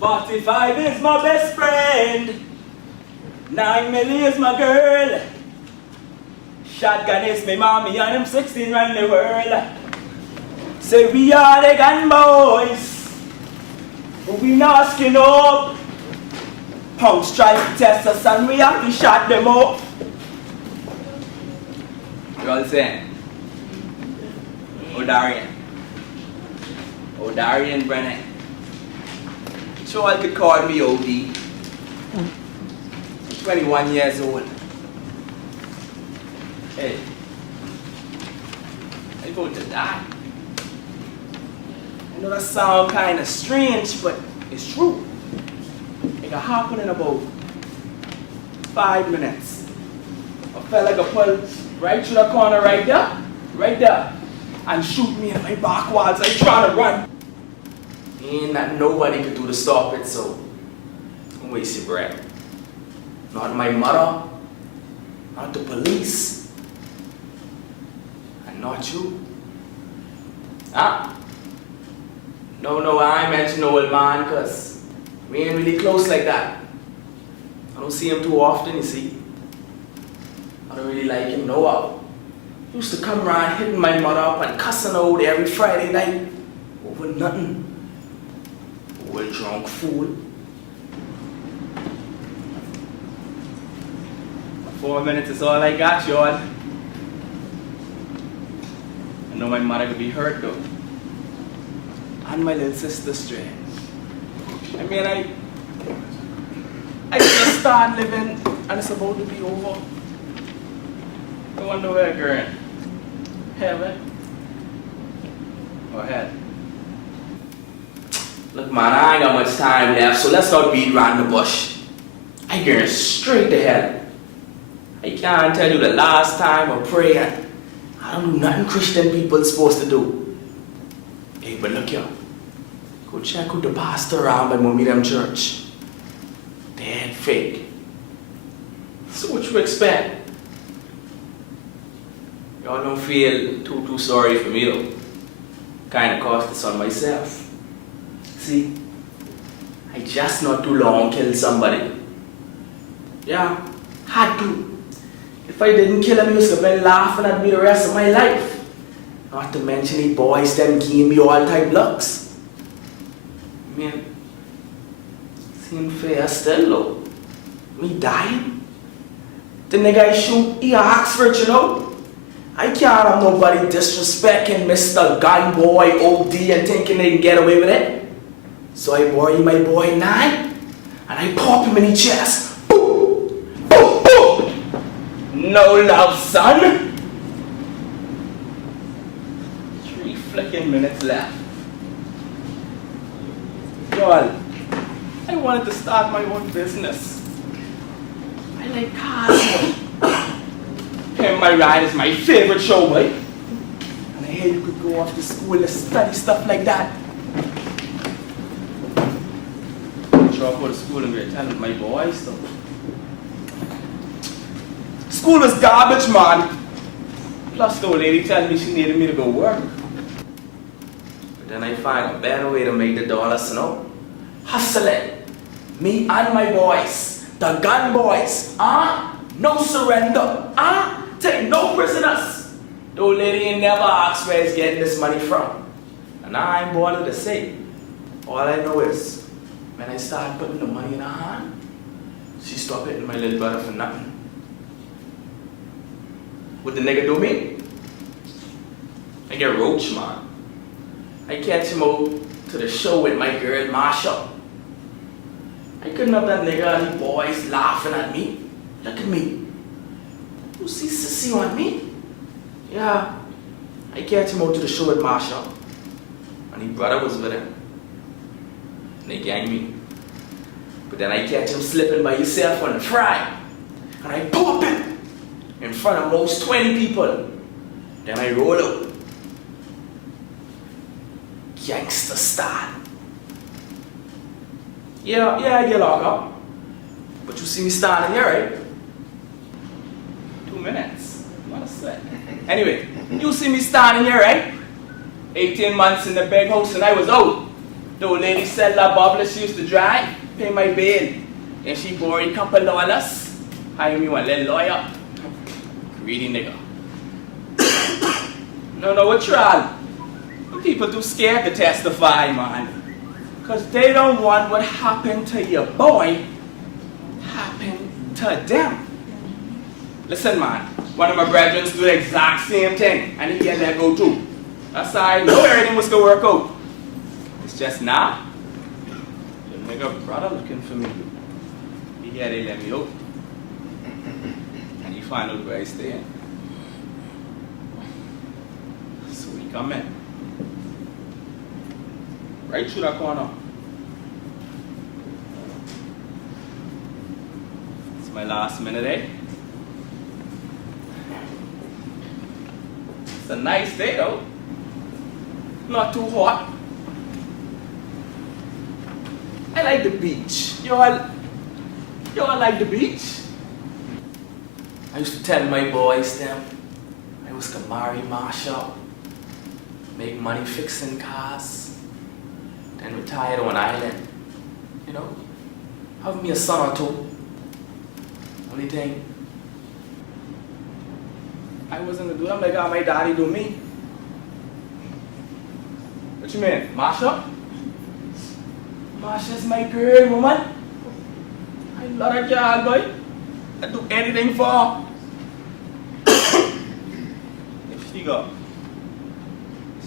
45 is my best friend. 9 milli is my girl. Shotgun is my mommy and I'm 16 round the world. Say we are the gun boys, but we not skin up. Punks try to test us and we have to shut them up. You all saying? O'Darian Brennan. So I could call me OD. 21 years old. Hey, I go to die. I know that sounds kind of strange, but it's true. It can happen in about 5 minutes. A fella can pull right through the corner right there, and shoot me in my back while I try to run. Ain't that nobody could do to stop it, so don't waste your breath. Not my mother, not the police, and not you. No, I ain't mention no old man, cause we ain't really close like that. I don't see him too often, you see. I don't really like him, no how. He used to come around hitting my mother up and cussing out every Friday night over nothing. Old drunk fool. 4 minutes is all I got, y'all. I know my mother could be hurt though. And my little sister Strachan. I mean, I just started living and it's about to be over. I wonder where I'm going. Heaven or hell? Look man, I ain't got much time left, so let's not beat around the bush. I going straight to hell. I can't tell you the last time I pray and I don't do nothing Christian people supposed to do. Hey, but look here. Go check out the pastor around by mommy them church. Dead fake. So what you expect? Y'all don't feel too sorry for me though. Kinda cost this on myself. See, I just not too long killed somebody. Yeah, had to. If I didn't kill him, he was gonna be laughing at me the rest of my life. Not to mention the boys them giving me all type looks. I mean, seem fair still though. Me dying? The nigga I shoot, he asked for it, you know? I can't have nobody disrespecting Mr. Gun Boy OD and thinking they can get away with it. So I bury my boy 9 and I pop him in the chest. Boom! Boom! Boom! No love, son! 3 flicking minutes left. Y'all, I wanted to start my own business. I like cars. Pimp My Ride is my favorite show, boy. And I hear you could go off to school and study stuff like that. Drop out of school and be telling my boys though. School was garbage, man. Plus the old lady telling me she needed me to go work. But then I find a better way to make the dollars, you know? Hustling. Me and my boys. The gun boys. No surrender. Take no prisoners. The old lady ain't never asked where he's getting this money from. And I ain't bothered to say. All I know is, when I start putting the money in her hand, she stopped hitting my little brother for nothing. What the nigga do me? I get roach, man. I catch him out to the show with my girl Marsha. I couldn't have that nigga and the boys laughing at me. Look at me. You see sissy on me? Yeah. I catch him out to the show with Marsha. And his brother was with him. And they gang me. But then I catch him slipping by himself on the fry. And I pop him in front of most 20 people. Then I roll out. Gangster style. Yeah, I get locked up. But you see me standing here, right? 2 minutes. What a sweat. Anyway, you see me standing here, right? 18 months in the big house and I was out. The old lady said that bubble she used to drive, pay my bail. Then she borrowed a couple dollars, hire me one little lawyer. Greedy nigga. No, what's wrong? People too scared to testify, man. Because they don't want what happened to your boy happen to them. Listen, man, one of my brethren do the exact same thing, and he get let go too. That's how I know everything was going to work out. It's just now, the nigga brother looking for me. He here, they let me out. And he find out where I stay. So he come in. Right through that corner. It's my last minute, eh? It's a nice day though. Not too hot. I like the beach. Y'all like the beach? I used to tell my boys them I was gonna marry Marsha, make money fixing cars, then retire on an island. You know, have me a son or two. Only thing, I wasn't gonna do them like how my daddy do me. What you mean, Marsha? Marsha's my girl, woman. I love her girl, boy. I do anything for her. If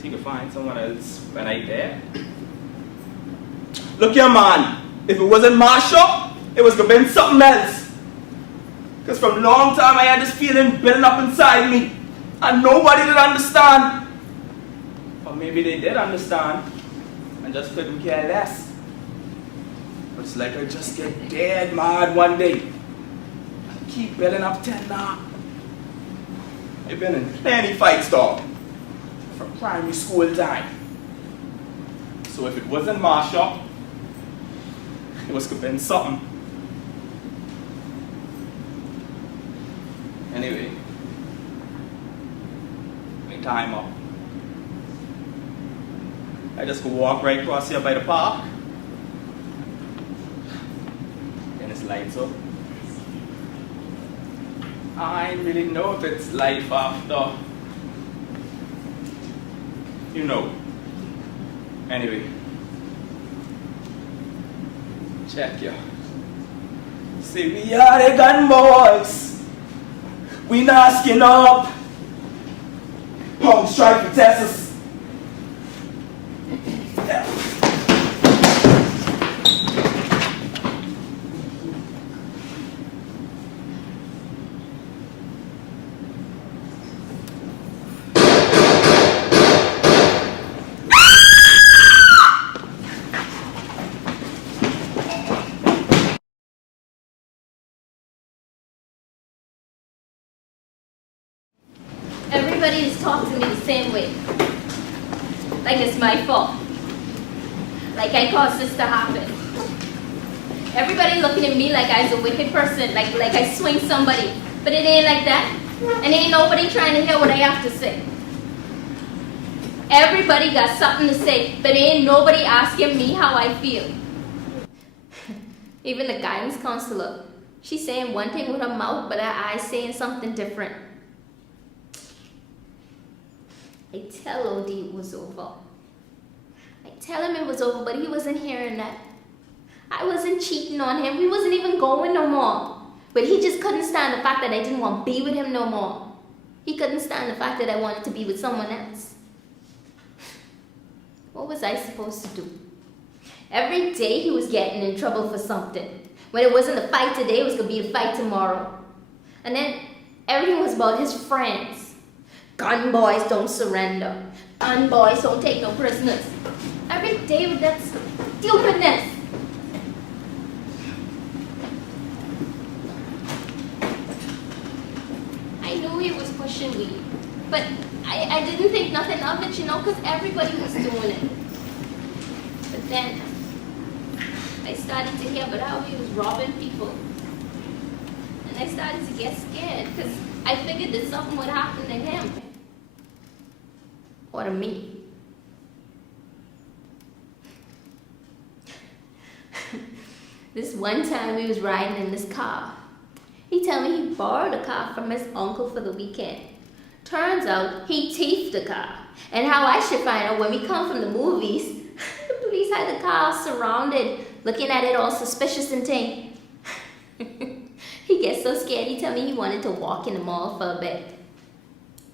she could find someone else when I there. Look here, man. If it wasn't Marsha, it was gonna be something else. Because from a long time I had this feeling building up inside me, and nobody did understand. Or maybe they did understand, and just couldn't care less. But it's like I just get dead mad one day. I keep building up till now. I've been in plenty fights, dog, from primary school time. So if it wasn't Marsha, it was been something. Anyway, my time up. I just go walk right across here by the park. Then it's lights up. I really know if it's life after. You know. Anyway. Check ya. See, we are the gun boys. We not skin up. Punk strike for Texas. Yeah. Everybody is talking to me the same way. Like it's my fault. Like I caused this to happen. Everybody looking at me like I was a wicked person, like I swing somebody. But it ain't like that. And ain't nobody trying to hear what I have to say. Everybody got something to say, but ain't nobody asking me how I feel. Even the guidance counselor, she's saying one thing with her mouth, but her eyes saying something different. I tell OD it was over. I tell him it was over, but he wasn't hearing that. I wasn't cheating on him. We wasn't even going no more. But he just couldn't stand the fact that I didn't want to be with him no more. He couldn't stand the fact that I wanted to be with someone else. What was I supposed to do? Every day he was getting in trouble for something. When it wasn't a fight today, it was going to be a fight tomorrow. And then everything was about his friends. Gun boys don't surrender. Gun boys don't take no prisoners. Every day with that stupidness. I knew he was pushing me, but I didn't think nothing of it, you know, because everybody was doing it. But then I started to hear about how he was robbing people. And I started to get scared because I figured that something would happen to him. Or to me. This one time we was riding in this car. He told me he borrowed a car from his uncle for the weekend. Turns out he thieved the car. And how I should find out when we come from the movies, the police had the car surrounded, looking at it all suspicious and thing. He gets so scared, he told me he wanted to walk in the mall for a bit.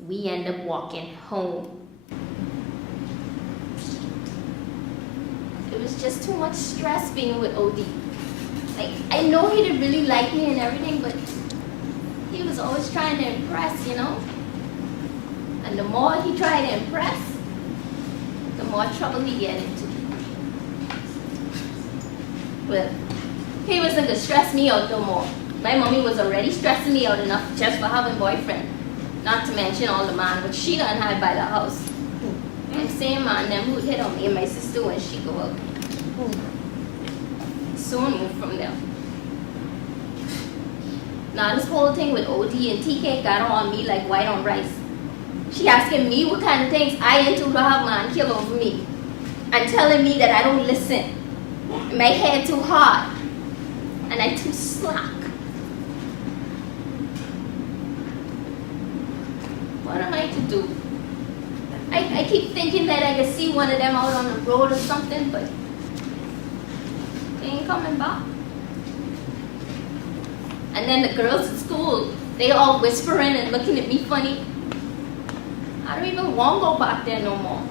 We end up walking home. It was just too much stress being with OD. Like, I know he didn't really like me and everything, but he was always trying to impress, you know? And the more he tried to impress, the more trouble he get into. Well, he wasn't gonna stress me out no more. My mommy was already stressing me out enough just for having a boyfriend. Not to mention all the man which she done had by the house. I'm saying man, them who'd hit on me and my sister when she go out. Soon moved from there. Now this whole thing with OD and TK got on me like white on rice. She asking me what kind of things I into to have man kill over me. And telling me that I don't listen. My head too hard. And I too slack. What am I to do? I keep thinking that I could see one of them out on the road or something, but they ain't coming back. And then the girls at school, they all whispering and looking at me funny. I don't even want to go back there no more.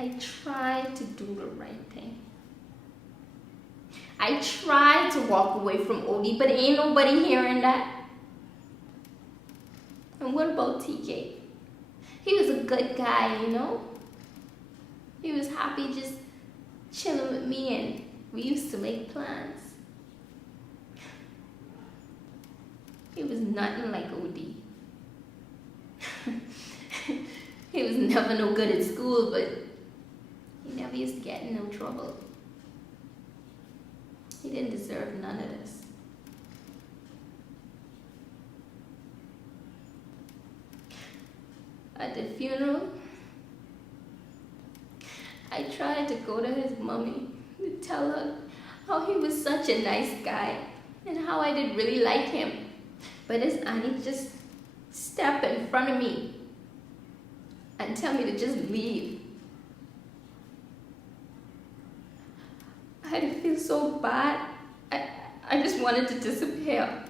I tried to do the right thing. I tried to walk away from OD, but ain't nobody hearing that. And what about TK? He was a good guy, you know? He was happy just chilling with me, and we used to make plans. He was nothing like OD. He was never no good at school, but he never used to get in no trouble. He didn't deserve none of this. At the funeral, I tried to go to his mommy to tell her how he was such a nice guy and how I did really like him. But his auntie just stepped in front of me and tell me to just leave. I didn't feel so bad. I just wanted to disappear.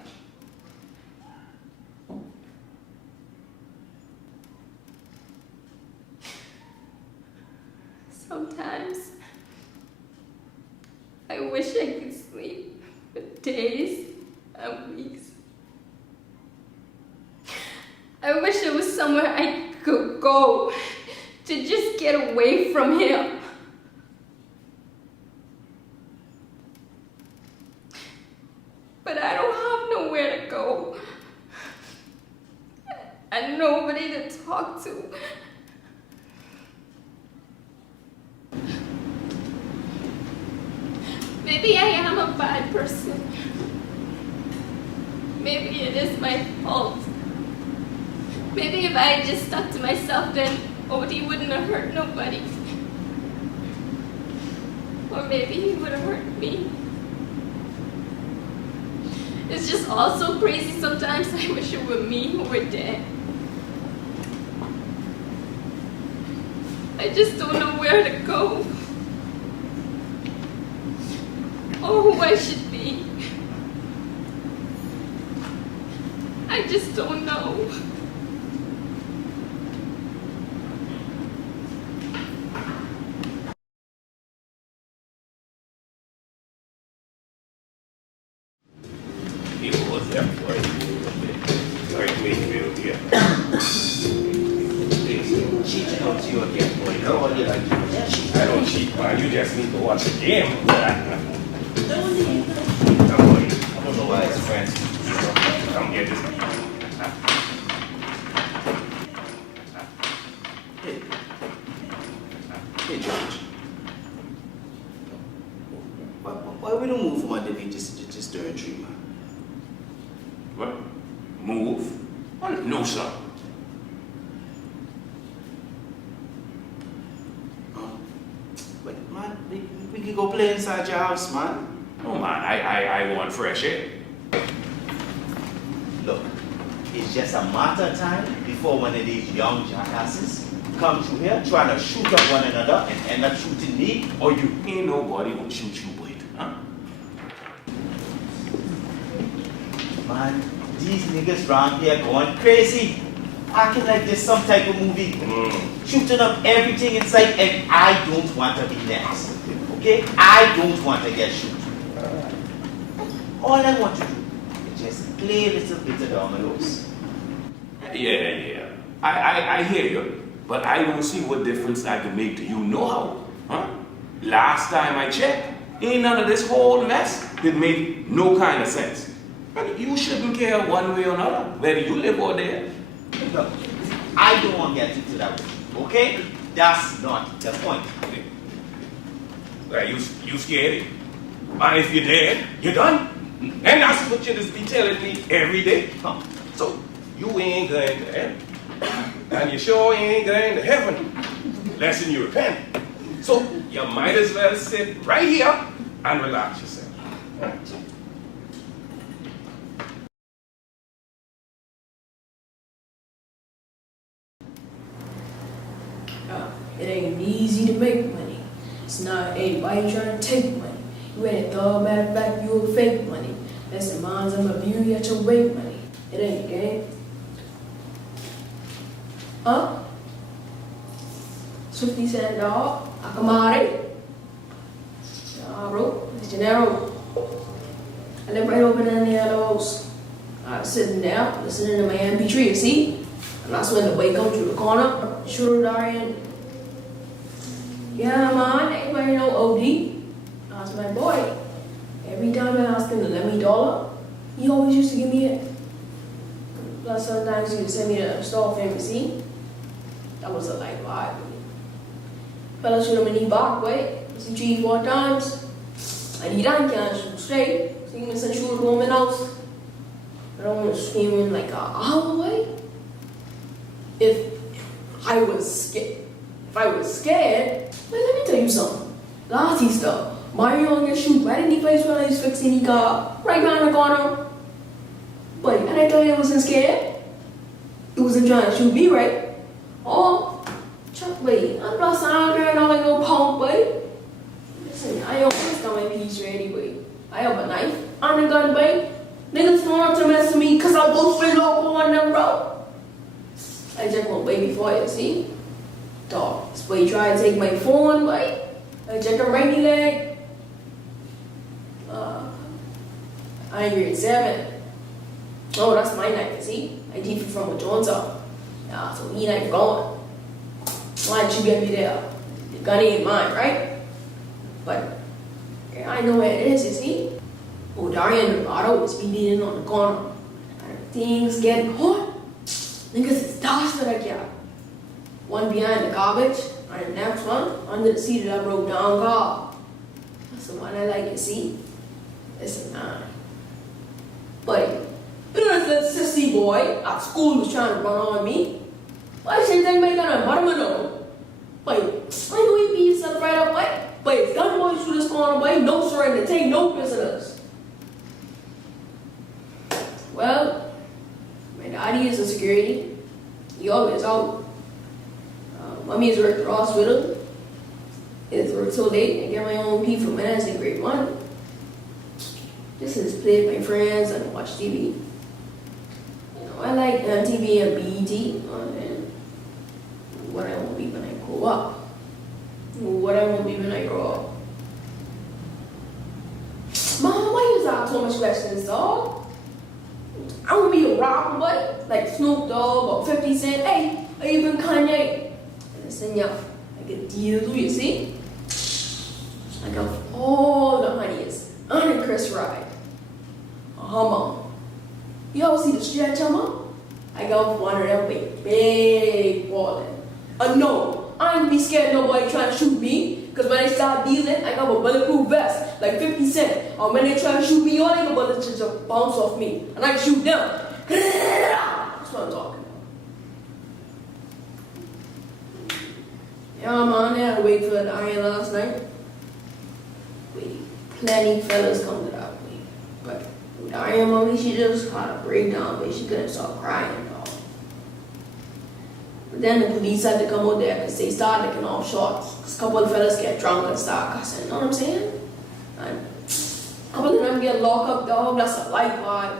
Sometimes I wish I could sleep for days and weeks. I wish there was somewhere I could go to just get away from him. But I don't have nowhere to go and nobody to talk to. Maybe I am a bad person. Maybe it is my fault. Maybe if I had just stuck to myself, then OD wouldn't have hurt nobody. Or maybe he would have hurt me. It's just all so crazy sometimes. I wish it were me who were dead. I just don't know where to go. Or who I should be. I just don't know. People was there for it. Like me, yeah. Cheating on you again, boy. You know what you like? I don't cheat, man. You just need to watch the game. Come on, I'm gonna lie, it's friends. Come get this. Hey, George. Why we don't move from our living just during tree, man? What? Move? No, sir. But play inside your house, man. Oh man, I want fresh air. Look, it's just a matter of time before one of these young jackasses come through here trying to shoot up one another and end up shooting me or you. Ain't nobody gonna shoot you, boy. Huh? Man, these niggas round here going crazy. Acting like this some type of movie. Shooting up everything in sight, and I don't want to be next. Okay? I don't want to get shot. All I want to do is just play a little bit of dominoes. Yeah. I hear you, but I don't see what difference I can make to you know how. Huh? Last time I checked, ain't none of this whole mess. It made no kind of sense. And you shouldn't care one way or another, whether you live or there. Look, I don't want to get into that way. Okay? That's not the point. Well, you scared? And if you're dead, you're done. And that's what you just be telling me every day. Huh. So, you ain't going to heaven. And you sure ain't going to heaven unless you repent. So, you might as well sit right here and relax yourself. It ain't easy to make money. It's not anybody trying to take money. You ain't a thug, matter of fact, you a fake money. That's the minds of a beauty at your weight money. It ain't a game. Huh? 50 cent dog, Akamari. Nah, bro, it's Gennaro. I live right over there near those. I was sitting down, listening to my MP3, you see? And that's when the way come through the corner, shoot Darian. Yeah, man, anybody know OD? That's my boy. Every time I asked him to lend me $1, he always used to give me it. Plus, sometimes he would send me to the store for him to see. That was a light vibe. Fella shoot him in the back, wait. See 3-4 times. And he done can't shoot straight. So he must shoot home in house. I don't want to scream him like an hour away. If I was scared, but let me tell you something. Last Easter, Mario get shoot right in the face while he's fixing the car, right behind the corner. But and I told you I wasn't scared. He wasn't trying to shoot me, right? Oh, Chuck, wait, I'm not sound there, not like no punk, boy. Listen, I almost got my piece ready, boy. I have a knife and a gun, boy. Niggas want to mess with me because I go straight local on them, bro. I just won't wait before you, see? Dog, this boy try to take my phone, boy. I check him right in the leg. I ain't grade 7. Oh, that's my knife, see? I teach it from a Jones up. Yeah, so he knife gone. Why'd you get me there? The gun ain't mine, right? But yeah, I know where it is, you see? Oh, Darian and Otto is beating in on the corner. And things getting hot. Niggas is dodged that I got. One behind the garbage, and the next one under the seat of that broke down car. That's the one I like to see. Listen, nah. Buddy, you know this sissy boy at school was trying to run on me. Why should they make that a bottom? Wait, I know he beat himself right up, boy. But if gun boys through this corner, boy, no surrender, take no prisoners. Well, my daddy is a security. He always out. Mommy has worked at the hospital. It's worked so late, I get my own pee from when I was in grade 1. Just is play with my friends and watch TV. You know, I like MTV and BET. And what I want to be when I grow up. What I want to be when I grow up. Mom, why you ask so much questions, dog? I want to be a rapper, buddy. Like Snoop Dogg or 50 Cent. Hey, or even Kanye. Listen, yo, I get deals, you see? I got all the honeys on a Chris ride. Mom. You ever see the stretch, Mom? I got one of them big ballin'. No, I ain't be scared of nobody trying to shoot me. Cause when I start dealing, I got a bulletproof vest, like 50 Cent. Or when they try to shoot me, all they bullets just bounce off me. And I can shoot them. That's what I'm talking about. Yeah, man, I had to wait for the iron last night. Wait, plenty fellas come to that way. But with Iron Mommy, she just had a breakdown, but she couldn't stop crying, dog. But then the police had to come out there because they started licking off shots. Cause a couple of fellas get drunk and start cussing, you know what I'm saying? And a couple of them get locked up, dog. That's a life hard.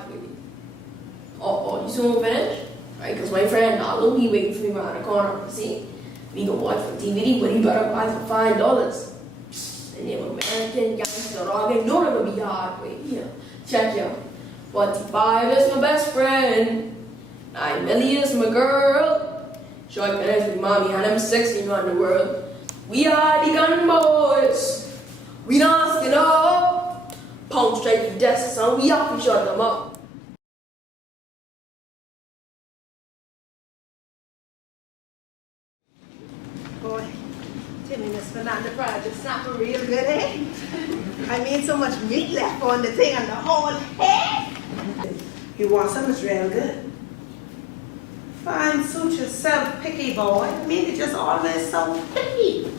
Oh, you soon finish? Right, because my friend Nalu, he waiting for me around the corner. See, we can watch for DVD, but he better buy for $5. And they were American gangster dog. They know they're gonna be hard. Wait, here, check here. 45 is my best friend. 9 Millie is my girl. Short minutes with mommy, and I'm 16 around the world. We are the gun boys. We don't skin up. Pound straight to the desk, son. We have to shut them up. Boy, Timmy, Miss Fernanda project snapper real good, eh? I mean, so much meat left on the thing and the whole head. You want something that's real good? Fine, suit yourself, picky boy. I mean, you're just always so picky.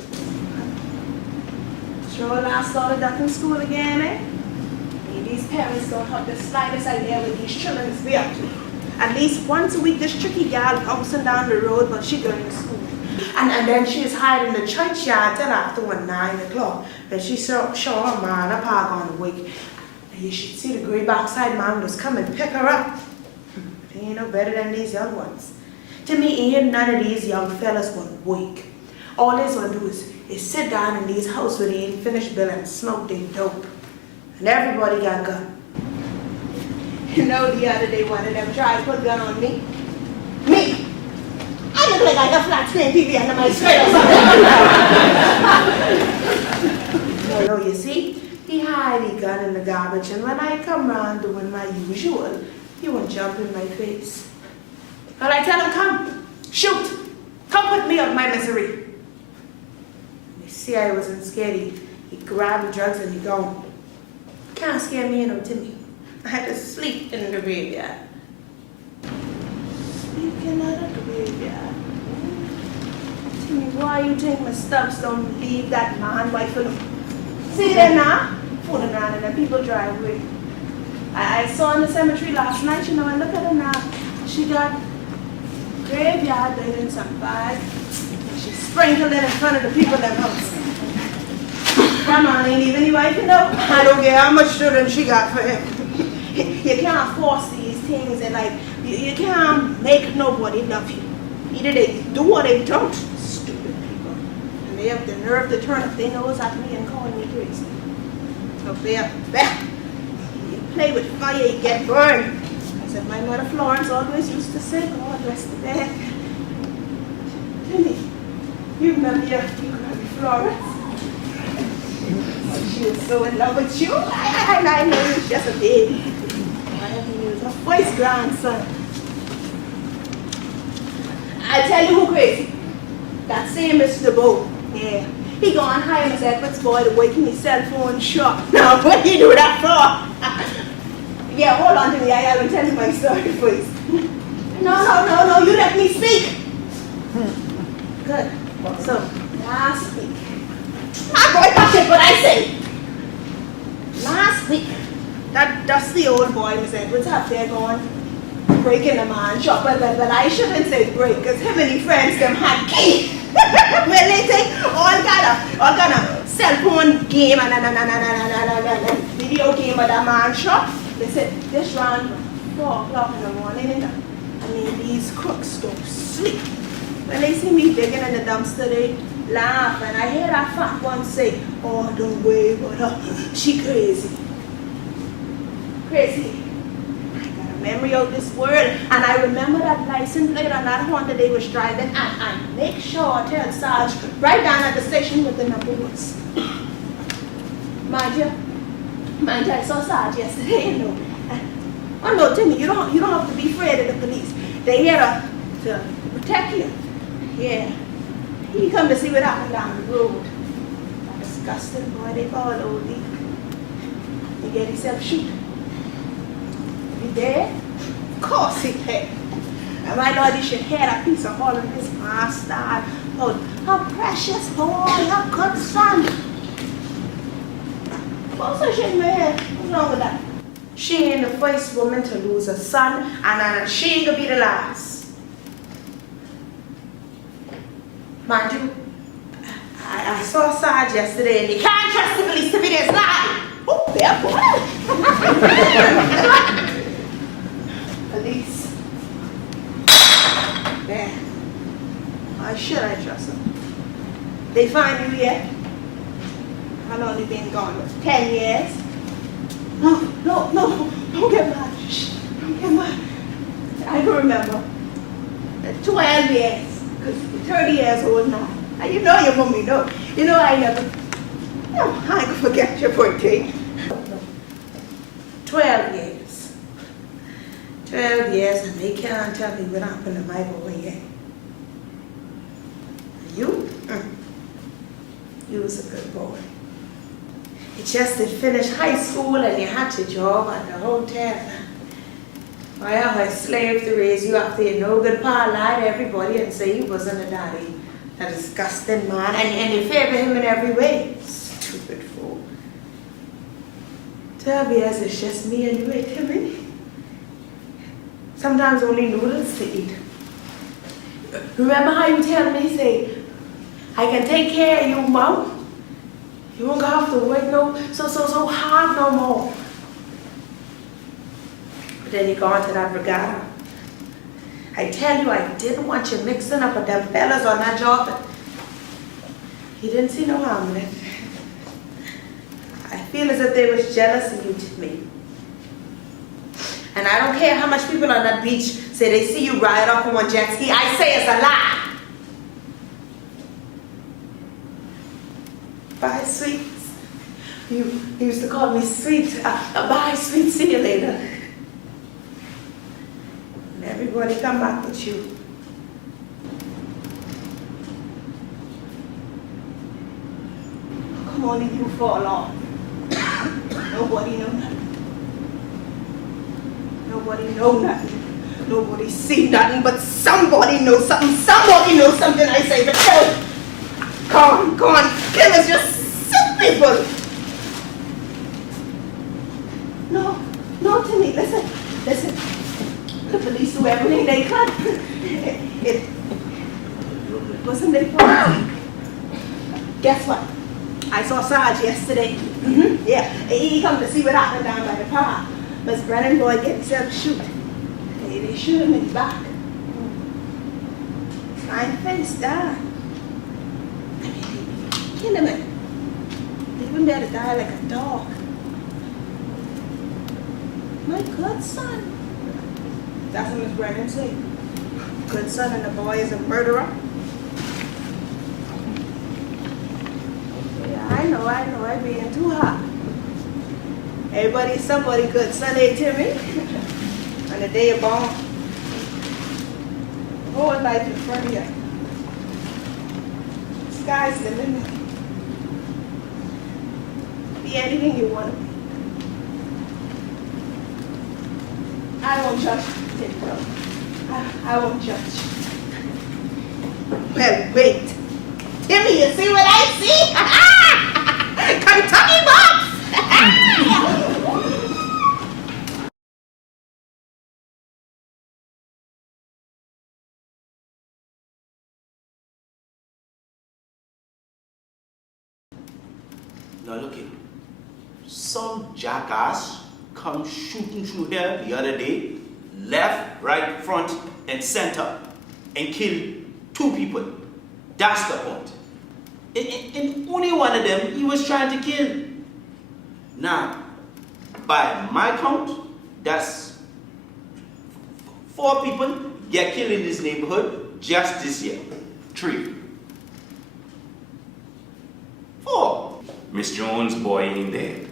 Sure, last started up in school again, eh? I mean, these parents don't have the slightest idea what these children's be up to. At least once a week, this tricky gal comes down the road, but she going to school. And then she's hiding in the churchyard till after 9 o'clock. Then she saw her man up on the wake. And you should see the grey backside man was come and pick her up. They ain't no better than these young ones. To me, ain't none of these young fellas would wake. All they want to do is sit down in these houses where they ain't finished bill and smoke their dope. And everybody got a gun. You know, the other day one of them tried to put a gun on me. Me! I look like I got flat screen TV under my skirt or something. No, you see, he hide the gun in the garbage, and when I come round doing my usual, he won't jump in my face. But I tell him, come, shoot, come put me out of my misery. You see, I wasn't scared. He grabbed the drugs and he gone. Can't scare me, you know, Timmy. I had to sleep in the graveyard. Sleeping out of the graveyard. Timmy, why you think my stubs don't leave that man wife alone? See there now? Fooling around in the people driveway. I saw in the cemetery last night, you know, and look at her now. She got graveyard laid in some bag. She sprinkled it in front of the people in the house. That man ain't even your wife, you know. I don't care how much children she got for him. You can't force these things in life. You can't make nobody love you. Either they do or they don't. Stupid people. And they have the nerve to turn up their nose at me and call me crazy. So there, you play with fire, you get burned. I said, my mother Florence always used to say, God rest the dead. Timmy, you remember your grandma Florence? She was so in love with you. I know you was just a baby. He was her first grandson. I tell you who crazy. That same Mr. Bo. Yeah. He go and hire Miss Edwards' boy to wake me cell phone shop. Now what he do that for? Yeah, hold on to me. I will tell you my story first. No, you let me speak. Good. So, last week. I'm going to shit what I say. Last week, that dusty old boy, Miss Edwards, up there going, breaking a man's shop. But I shouldn't say break, because him and his friends, them had key. When they take all kind of cell phone game and video game at that man's shop, they said, this round 4 o'clock in the morning, I mean, these crooks don't sleep. When they see me digging in the dumpster, they laugh, and I hear that fat one say, oh, don't worry about her, she crazy. Crazy. I got a memory of this word, and I remember that license plate on that Honda they was driving, and I make sure I tell Sarge right down at the station with the number was. Mind you, I saw Sarge yesterday, you know. Oh no, Timmy, you don't have to be afraid of the police. They're here to protect you. Yeah. He come to see what happened down the road. That disgusting boy, they followed me. He get himself shoot. He dead? Of course he dead. And my Lord, he should hear that piece of all of his master. Oh, her precious boy, her good son. What's her shame my head? What's wrong with that? She ain't the first woman to lose a son, and she ain't gonna be the last. Mind you, I saw Sarge yesterday, and you can't trust the police to be this lie. Oh, there, boy. Police. There. Why should I trust them? They find you yet? How long you been gone? 10 years? No, don't get mad. Shh, don't get mad. I can remember. 12 years. Because 30 years old now. And you know your mommy know. You know I never. No, I can forget your birthday. 12 years. 12 years, and they can't tell me what happened to my boy yet. You? You was a good boy. You just had finished high school and you had your job at the hotel. Why I slaved to raise you after your no good pa lied to everybody and say you wasn't a daddy. A disgusting man, and you favor him in every way. Stupid fool. 12 years is just me and you, Timmy. Sometimes only noodles to eat. Remember how you tell me, say, I can take care of you, Mom. You won't have to work so hard no more. But then you go on to that regatta. I tell you, I didn't want you mixing up with them fellas on that job, but he didn't see no harm in it. I feel as if they was jealous of you to me. And I don't care how much people on that beach say they see you ride off on one jet ski, I say it's a lie. Bye, sweets. You used to call me sweet. Bye, sweet. See you later. And everybody come back with you. Come on, and you fall off. Nobody know nothing. Nobody know nothing. Nobody see nothing, but somebody knows something. Somebody knows something, I say, but tell. Come on, killers, just sick people. No, Timmy, listen. The police do everything they could. It wasn't their fault. Guess what? I saw Sarge yesterday. Yeah, he come to see what happened down by the park. Miss Brennan boy get himself shoot. They shoot him in the back. Fine face, died. Kill him. They wouldn't dare to die like a dog. My good son. That's what Miss Brennan said. Good son and the boy is a murderer. Yeah, I know, I'm being too hot. Everybody's somebody good son, eh, Timmy? On the day you're born. Whole life in front of you. Sky's the limit. Be anything you want to be. I won't judge you, I won't judge you. Well, wait. Timmy, you see what I see? Kentucky Box! Now look here. Some jackass come shooting through here the other day, left, right, front, and center, and killed 2 people. That's the point. And only one of them he was trying to kill. Now, by my count, that's 4 people get killed in this neighborhood just this year. 3. 4. Miss Jones' boy ain't dead.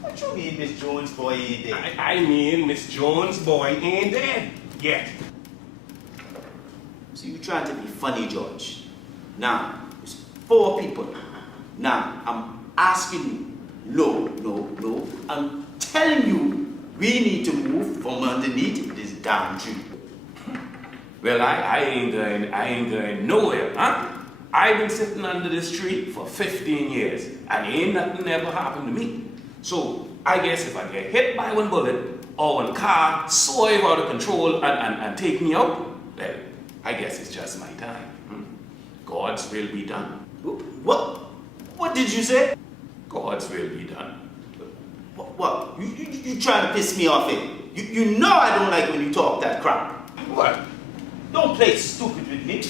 What you mean, Miss Jones' boy ain't dead? I mean, Miss Jones' boy ain't dead yet. So you trying to be funny, George. Now, it's 4 people. Now, I'm asking you, no. I'm telling you, we need to move from underneath this damn tree. Well, I ain't going nowhere, huh? I've been sitting under this tree for 15 years, and ain't nothing ever happened to me. So I guess if I get hit by one bullet, or one car swerve out of control and take me out, well, I guess it's just my time. God's will be done. What? What did you say? God's will be done. What? You trying to piss me off, eh? You know I don't like when you talk that crap. What? Don't play stupid with me.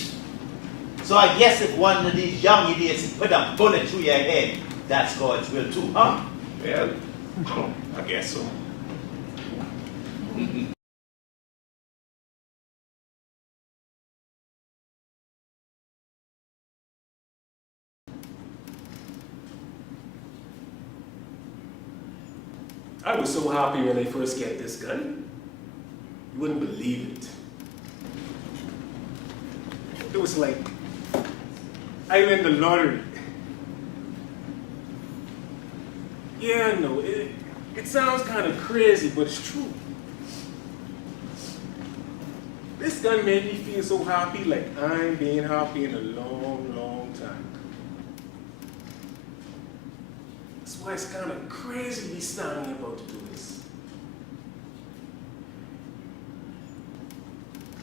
So I guess if one of these young idiots put a bullet through your head, that's God's will too, huh? Well, I guess so. I was so happy when I first get this gun. You wouldn't believe it. It was like I won the lottery. Yeah, I know, it sounds kind of crazy, but it's true. This gun made me feel so happy, like I ain't been happy in a long, long time. That's why it's kind of crazy to be standing about to do this.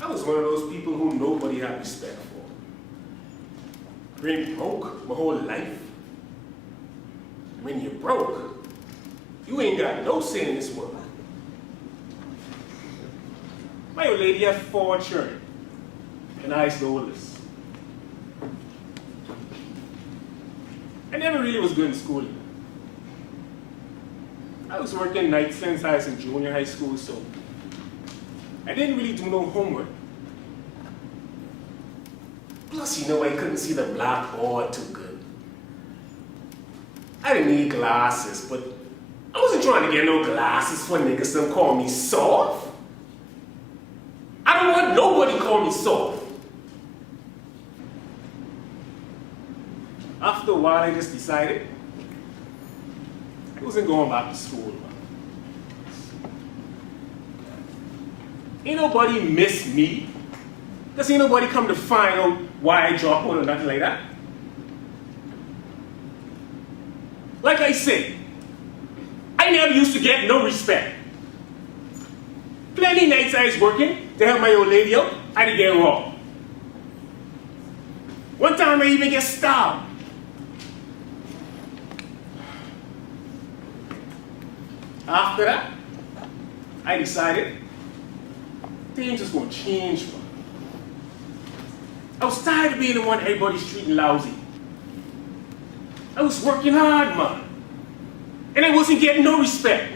I was one of those people who nobody had respect for. Been broke my whole life. When you're broke, you ain't got no say in this world. My old lady had 4 children, and I was the oldest. I never really was good in school. I was working nights since I was in junior high school, so I didn't really do no homework. Plus, you know, I couldn't see the blackboard too good. I didn't need glasses, but I wasn't trying to get no glasses for niggas to call me soft. I don't want nobody to call me soft. After a while, I just decided I wasn't going back to school. Ain't nobody miss me. Cause ain't nobody come to find out why I dropped out or nothing like that. Like I said, I never used to get no respect. Plenty nights I was working to help my old lady out, I didn't get robbed. One time I even get stabbed. After that, I decided things was gonna change, man. I was tired of being the one everybody's treating lousy. I was working hard, man. And I wasn't getting no respect.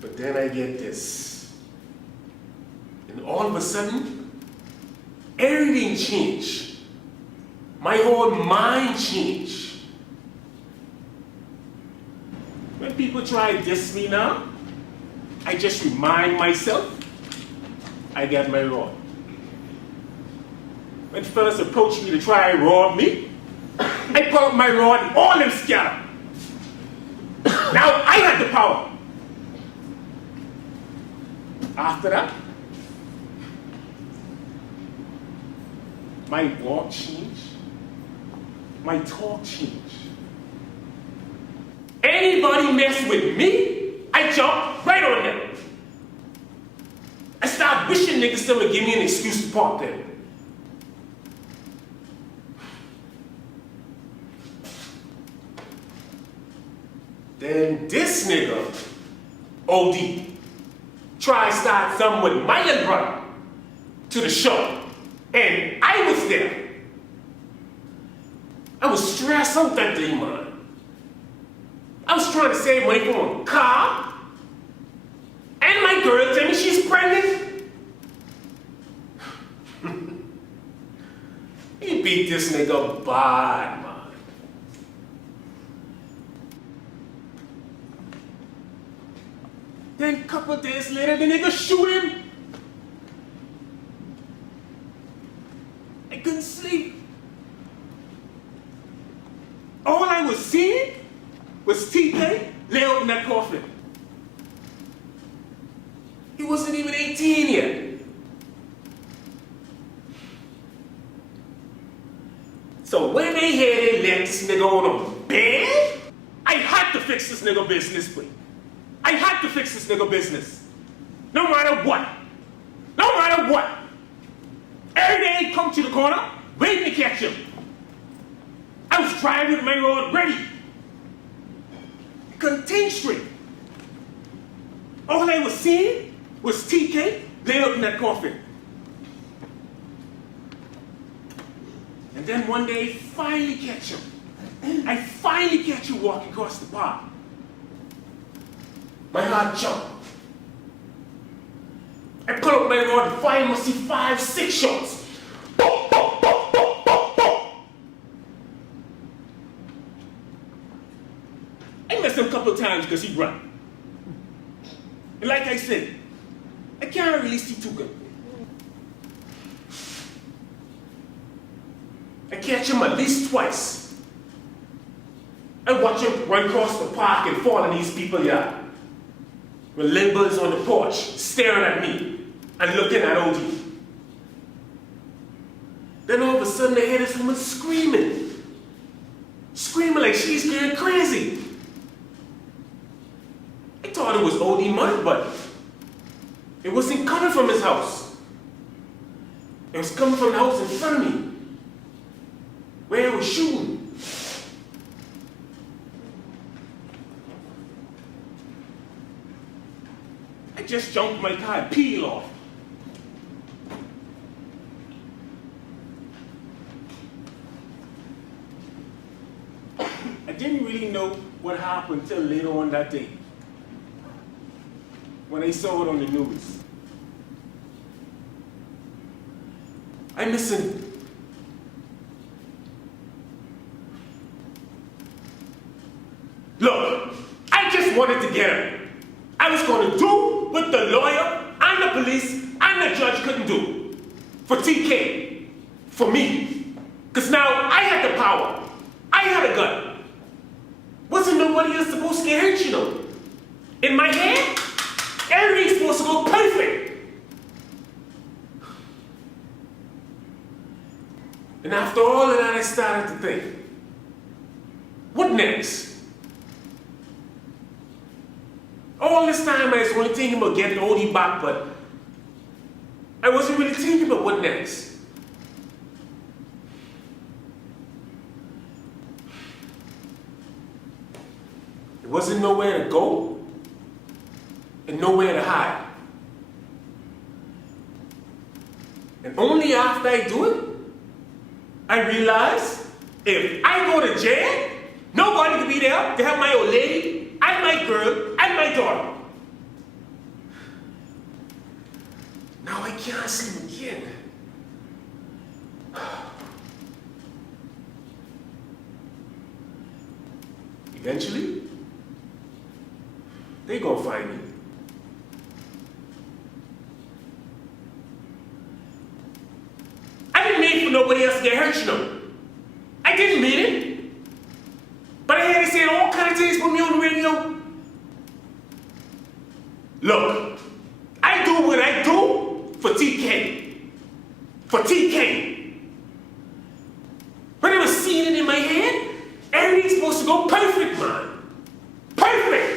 But then I get this. And all of a sudden, everything changed. My whole mind changed. When people try to diss me now, I just remind myself I got my rod. When fellas approach me to try and rob me, I pull out my rod and all them scatter. Now I had the power. After that, my walk changed, my talk changed. Anybody mess with me, I jump right on them. I start wishing niggas still would give me an excuse to park them. Then this nigga, OD, try to start something with my young brother to the show. And I was there. I was stressed out that day, man. I was trying to save money for a car. And my girl tell me she's pregnant. He beat this nigga bad, man. Then a couple days later, the nigga shoot him. I couldn't sleep. All I was seeing was TK lay out in that coffin. He You wasn't even 18 yet. So when they hear they let this nigga on a bed, I had to fix this nigga business, please. I had to fix this nigga business. No matter what. No matter what. Every day he'd come to the corner, waiting to catch him. I was driving with my road ready. Contain straight. All I was seeing was TK laid up in that coffin. And then one day, finally catch him. I finally catch you walking across the park. My heart jumped. I pull up my road and finally must see 5, 6 shots. Boom, boom, boom, boom, boom, boom. I missed him a couple of times because he run. And like I said, I can't really see too good. I catch him at least twice. I watch him run across the park and fall in these people's yard. With Limber's on the porch, staring at me and looking at OD. Then all of a sudden I hear this woman screaming. Screaming like she's going crazy. I thought it was OD money, but it wasn't coming from his house. It was coming from the house in front of me, where I was shooting. I just jumped my car and peeled off. I didn't really know what happened until later on that day, when I saw it on the news. I'm missing. Look, I just wanted to get him. I was going to do what the lawyer and the police and the judge couldn't do. For TK. For me. Because now I had the power. I had a gun. Wasn't nobody else supposed to get hurt, you know. In my head, everything's supposed to go perfect. And after all of that, I started to think, what next? All this time I was only thinking about getting OD back, but I wasn't really thinking about what next. There wasn't nowhere to go and nowhere to hide. And only after I do it, I realized if I go to jail, nobody could be there to help my old lady and my girl and my daughter. Now I can't see him again. Eventually, they gonna find me. I didn't mean for nobody else to get hurt, you know. I didn't mean it. But I had to say all kinds of things for me on the radio. Look, I do what I do for TK. For TK. When I was seeing it in my head, everything's supposed to go perfect, man. Perfect.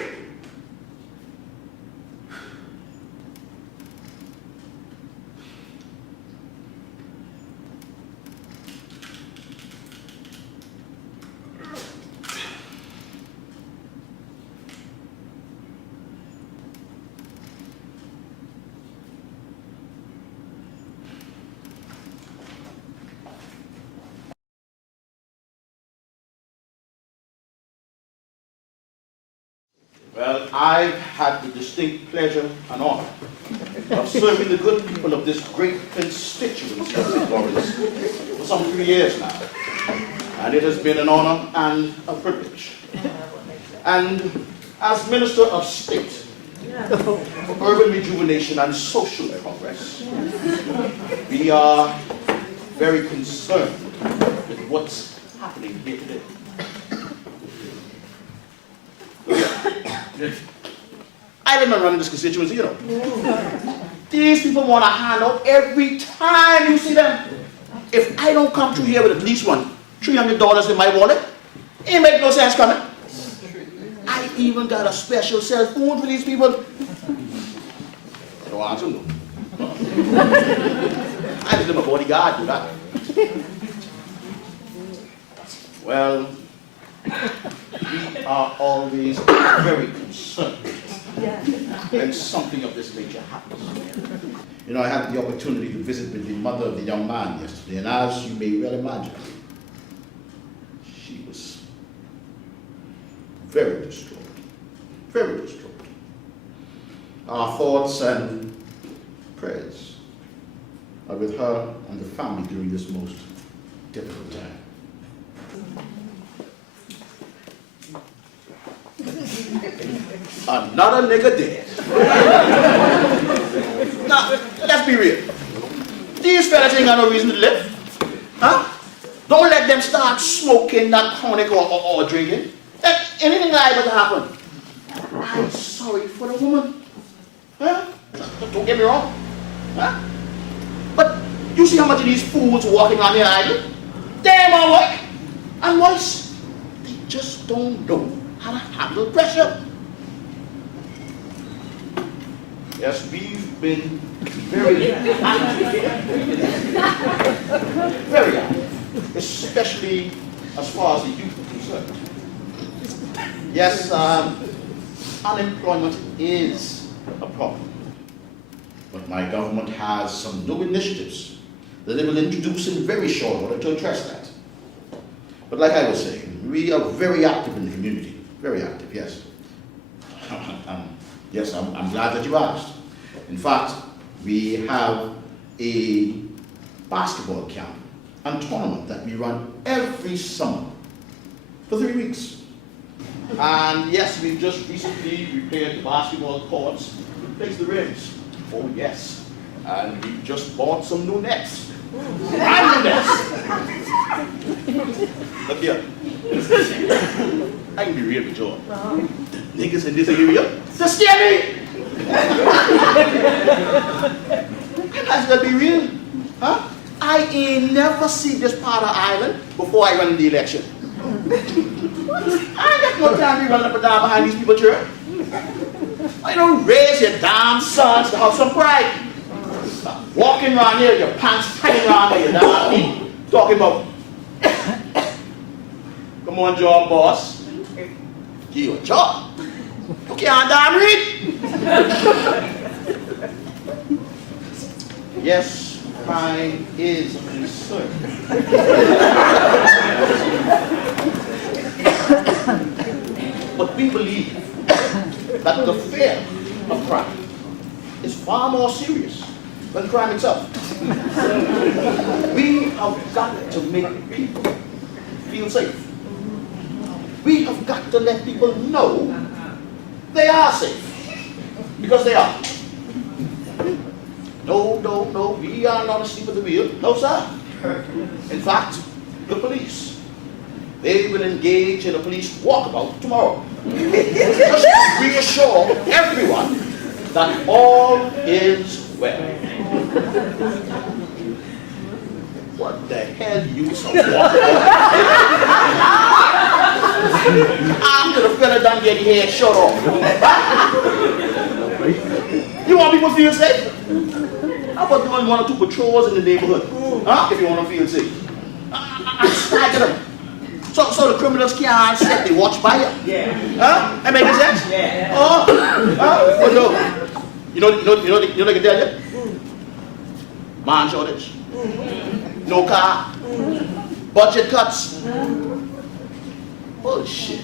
Well, I've had the distinct pleasure and honor of serving the good people of this great constituency of St. Lawrence for some 3 years now. And it has been an honor and a privilege. And as Minister of State for Urban Rejuvenation and Social Progress, we are very concerned with what's happening here today. didn't run this constituency, you know. These people want a handout every time you see them. If I don't come through here with at least $300 in my wallet, it make no sense coming. I even got a special cell phone for these people. They don't answer no. I just let my bodyguard do that. Well, we are always very concerned when something of this nature happens. You know, I had the opportunity to visit with the mother of the young man yesterday, and as you may well imagine, she was very distraught, very distraught. Our thoughts and prayers are with her and the family during this most difficult time. Another nigga dead. Now, let's be real. These fellas ain't got no reason to live. Huh? Don't let them start smoking that chronic or drinking. Anything liable to happen. I'm sorry for the woman. Huh? Don't get me wrong. Huh? But you see how much of these fools walking on here idle? Damn all work. And worse, they just don't know how to handle pressure. Yes, we've been very active here. Very active, especially as far as the youth are concerned. Yes, unemployment is a problem. But my government has some new initiatives that it will introduce in very short order to address that. But like I was saying, we are very active in the community. Very active, yes. Yes, I'm glad that you asked. In fact, we have a basketball camp and tournament that we run every summer for 3 weeks. And yes, we've just recently repaired the basketball courts, replaced the rims. Oh yes, and we just bought some new nets. Brand new nets. Look here. I can be real with you. The niggas in this area, they scare me. I gotta be real. Huh? I ain't never seen this part of Ireland before I run the election. I ain't got no time to be running up and down behind these people, church. I don't raise your damn sons to have some pride. Walking around here, your pants hanging around by your damn feet, talking about, come on, job, boss. Give you a job. You can't damn read. Yes, crime is a concern. But we believe that the fear of crime is far more serious than crime itself. We have got to make people feel safe. We have got to let people know they are safe. Because they are. No, we are not asleep at the wheel. No, sir. In fact, the police, they will engage in a police walkabout tomorrow. Just to reassure everyone that all is well. What the hell you some walkabout? After the fella done get his head shut off. You want people to feel safe? How about doing 1 or 2 patrols in the neighborhood? Huh? If you want to feel safe. Stagger them. So the criminals can't set the watch by you. Yeah. Huh? That making sense? Yeah. Oh, no. You know they can tell you? Man shortage. No car. Budget cuts. Bullshit.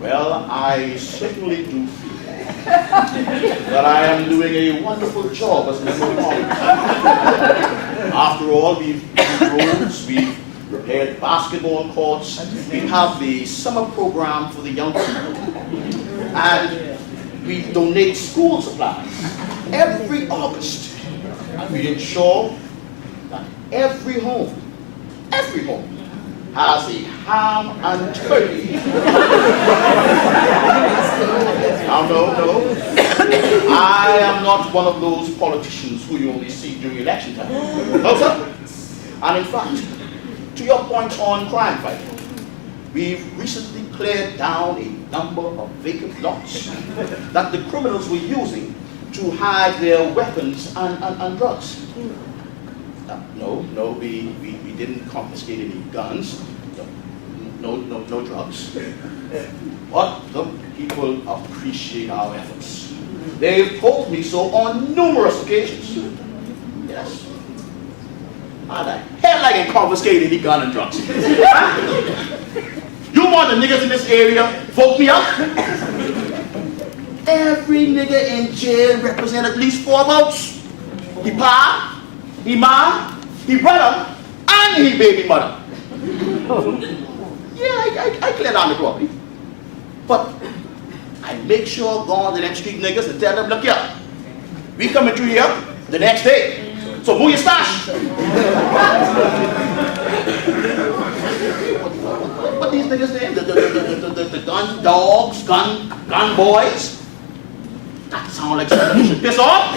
Well, I certainly do feel that I am doing a wonderful job as member of Congress. After all, we've built roads, we've repaired basketball courts, we have the summer program for the young people, and we donate school supplies every August. And we ensure that every home as a ham and turkey. Now, no. I am not one of those politicians who you only see during election time. No, sir. And in fact, to your point on crime fighting, we've recently cleared down a number of vacant lots that the criminals were using to hide their weapons and drugs. No, we didn't confiscate any guns. No drugs. But the people appreciate our efforts. They've told me so on numerous occasions. Yes. How the hell I can confiscate any gun and drugs? You want the niggas in this area vote me up? Every nigga in jail represents at least 4 votes. He pa, he ma, he brother, and he baby mother. Yeah, I clear down the property. But I make sure go on to them street niggas and tell them, look here, we coming through here the next day. So move your stash. What these niggas name? The gun dogs, gun boys? That sound like something you should piss off.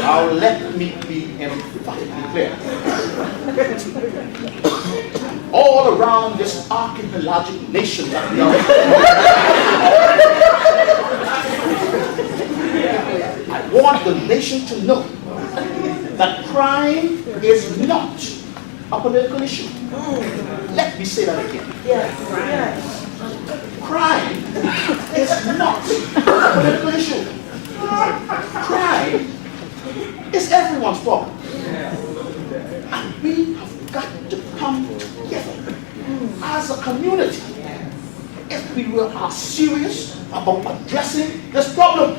Now let me be emphatically clear. All around this archipelagic nation that we are, I want the nation to know that crime is not a political issue. Let me say that again. Yes. Crime is not a political issue. Crime is everyone's problem. And we have got to come together as a community if we are serious about addressing this problem.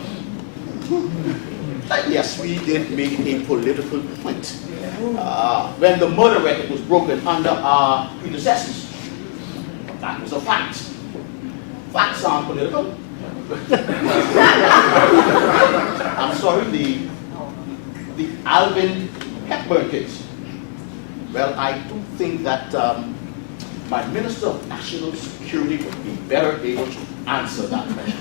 Yes, we did make a political point when the murder record was broken under our predecessors. That was a fact. Facts aren't political. I'm sorry, the Alvin Hepburn case. Well, I do think that my Minister of National Security would be better able to answer that question.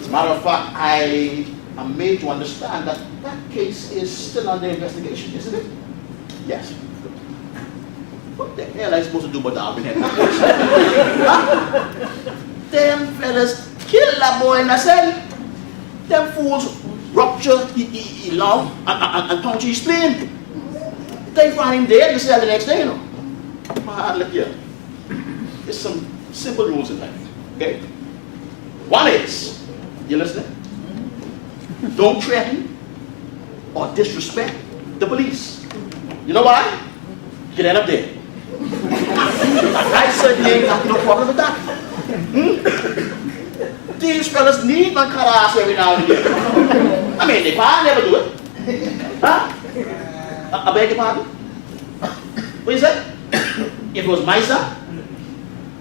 As a matter of fact, I am made to understand that that case is still under investigation, isn't it? Yes. What the hell am I supposed to do about the Alvin Hepburn case? Them fellas killed that boy in the cell. Them fools rupture his lung and puncture his spleen. They find him dead in the cell the next day, you know. Man, look here. There's some simple rules in life, okay? One is, you listening? Don't threaten or disrespect the police. You know why? You can end up dead. I certainly ain't got no problem with that. These fellas need my cut ass every now and again. I mean, they probably never do it. Huh? I beg your pardon? What you say? If it was my son?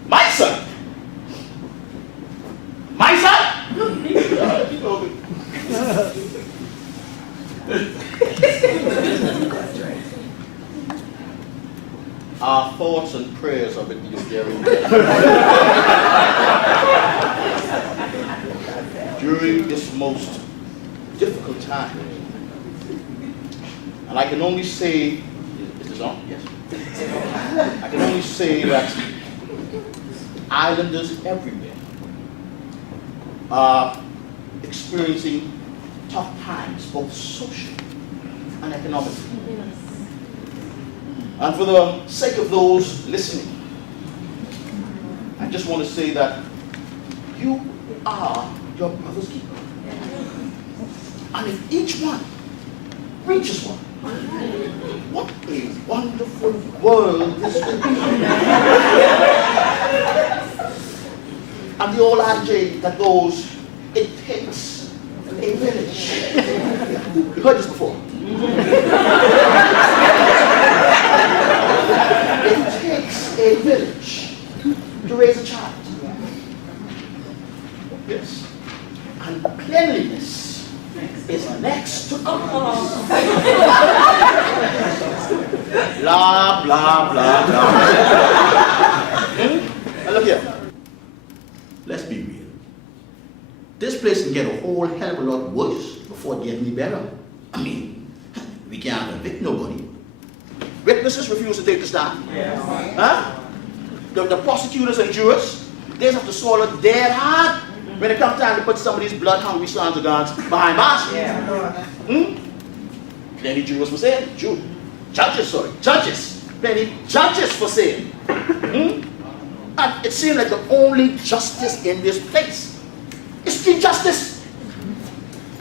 My son? My son? Our thoughts and prayers are with you, Jerry. During this most difficult time. And I can only say, is this on? Yes. I can only say that islanders everywhere are experiencing tough times, both socially and economically. And for the sake of those listening, I just want to say that you are your brother's keeper. And if each one reaches one, what a wonderful world this will be. And the old adage that goes, it takes a village. You've heard this before. It takes a village to raise a child. Yes. and cleanliness is next to God. Blah, blah, blah, blah. Now look here. Let's be real. This place can get a whole hell of a lot worse before it gets any better. I mean, we can't evict nobody. Witnesses refuse to take the stand. Yes. Huh? The prosecutors and jurors, they have to swallow dead hard when it comes time to put some of these blood-hungry sons of guns behind bars. Plenty jurors for sale. Judges. Plenty judges for sale. And it seems like the only justice in this place is street justice.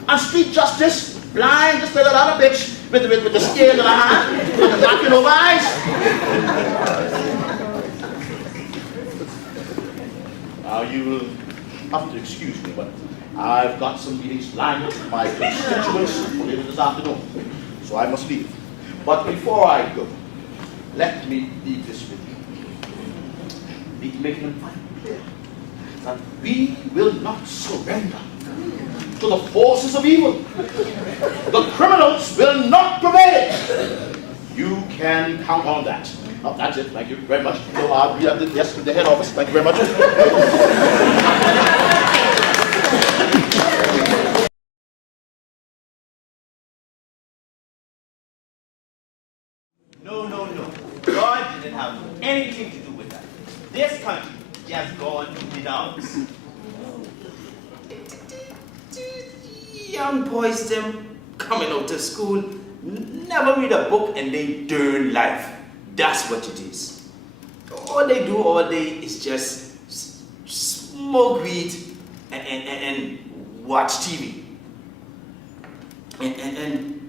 And street justice, blind, just like a lot of bitch with the scale in her hand and the knocking over eyes. Now you will have to excuse me, but I've got some meetings lined up with my constituents later this afternoon, so I must leave. But before I go, let me leave this with you. Be making them quite clear that we will not surrender to the forces of evil. The criminals will not prevail. You can count on that. Oh, that's it. Thank you very much. So I'll be at the desk in the head office. Thank you very much. No. God didn't have anything to do with that. This country just gone to the dogs. Young boys, them coming out of school, never read a book in their darn life. That's what it is. All they do all day is just smoke weed and watch TV. And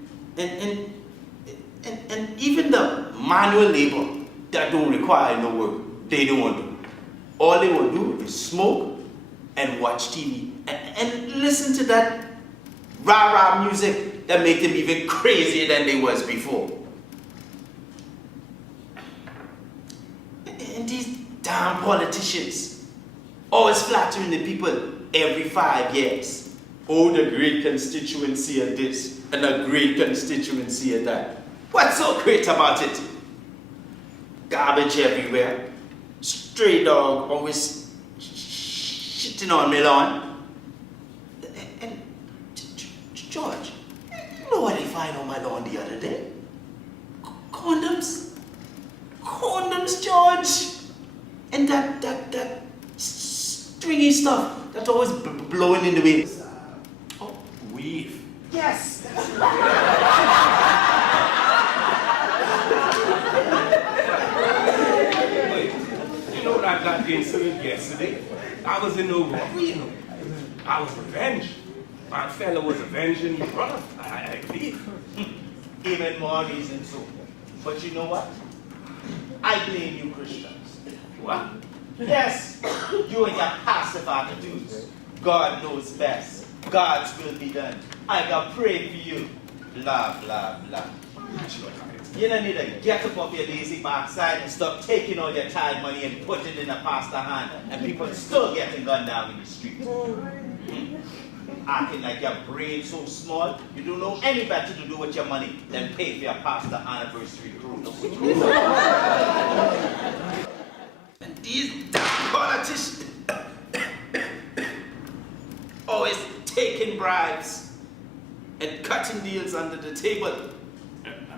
even the manual labor that don't require no work, they don't want to do. All they want to do is smoke and watch TV and listen to that rah-rah music that make them even crazier than they was before. And these damn politicians always flattering the people every 5 years. Oh, the great constituency of this and the great constituency of that. What's so great about it? Garbage everywhere. Stray dog always shitting on my lawn. And George, you know what I found on my lawn the other day? Condoms. Condoms, George. And that stringy stuff that's always blowing in the wind. Oh, weave. Yes. You know what I got the incident yesterday? I was in no robbery, you know. I was revenged. My fella was avenging his brother. I believe. Even more reason so. But you know what? I blame you Christians. What? Yes, you and your passive attitudes. God knows best. God's will be done. I got pray for you. Blah, blah, blah. You don't need to get up off your lazy backside and stop taking all your tithe money and put it in a pastor hand, and people still getting gunned down in the street. Acting like your brain so small, you don't know any better to do with your money than pay for your pastor anniversary cruise. And these damn politicians always taking bribes and cutting deals under the table.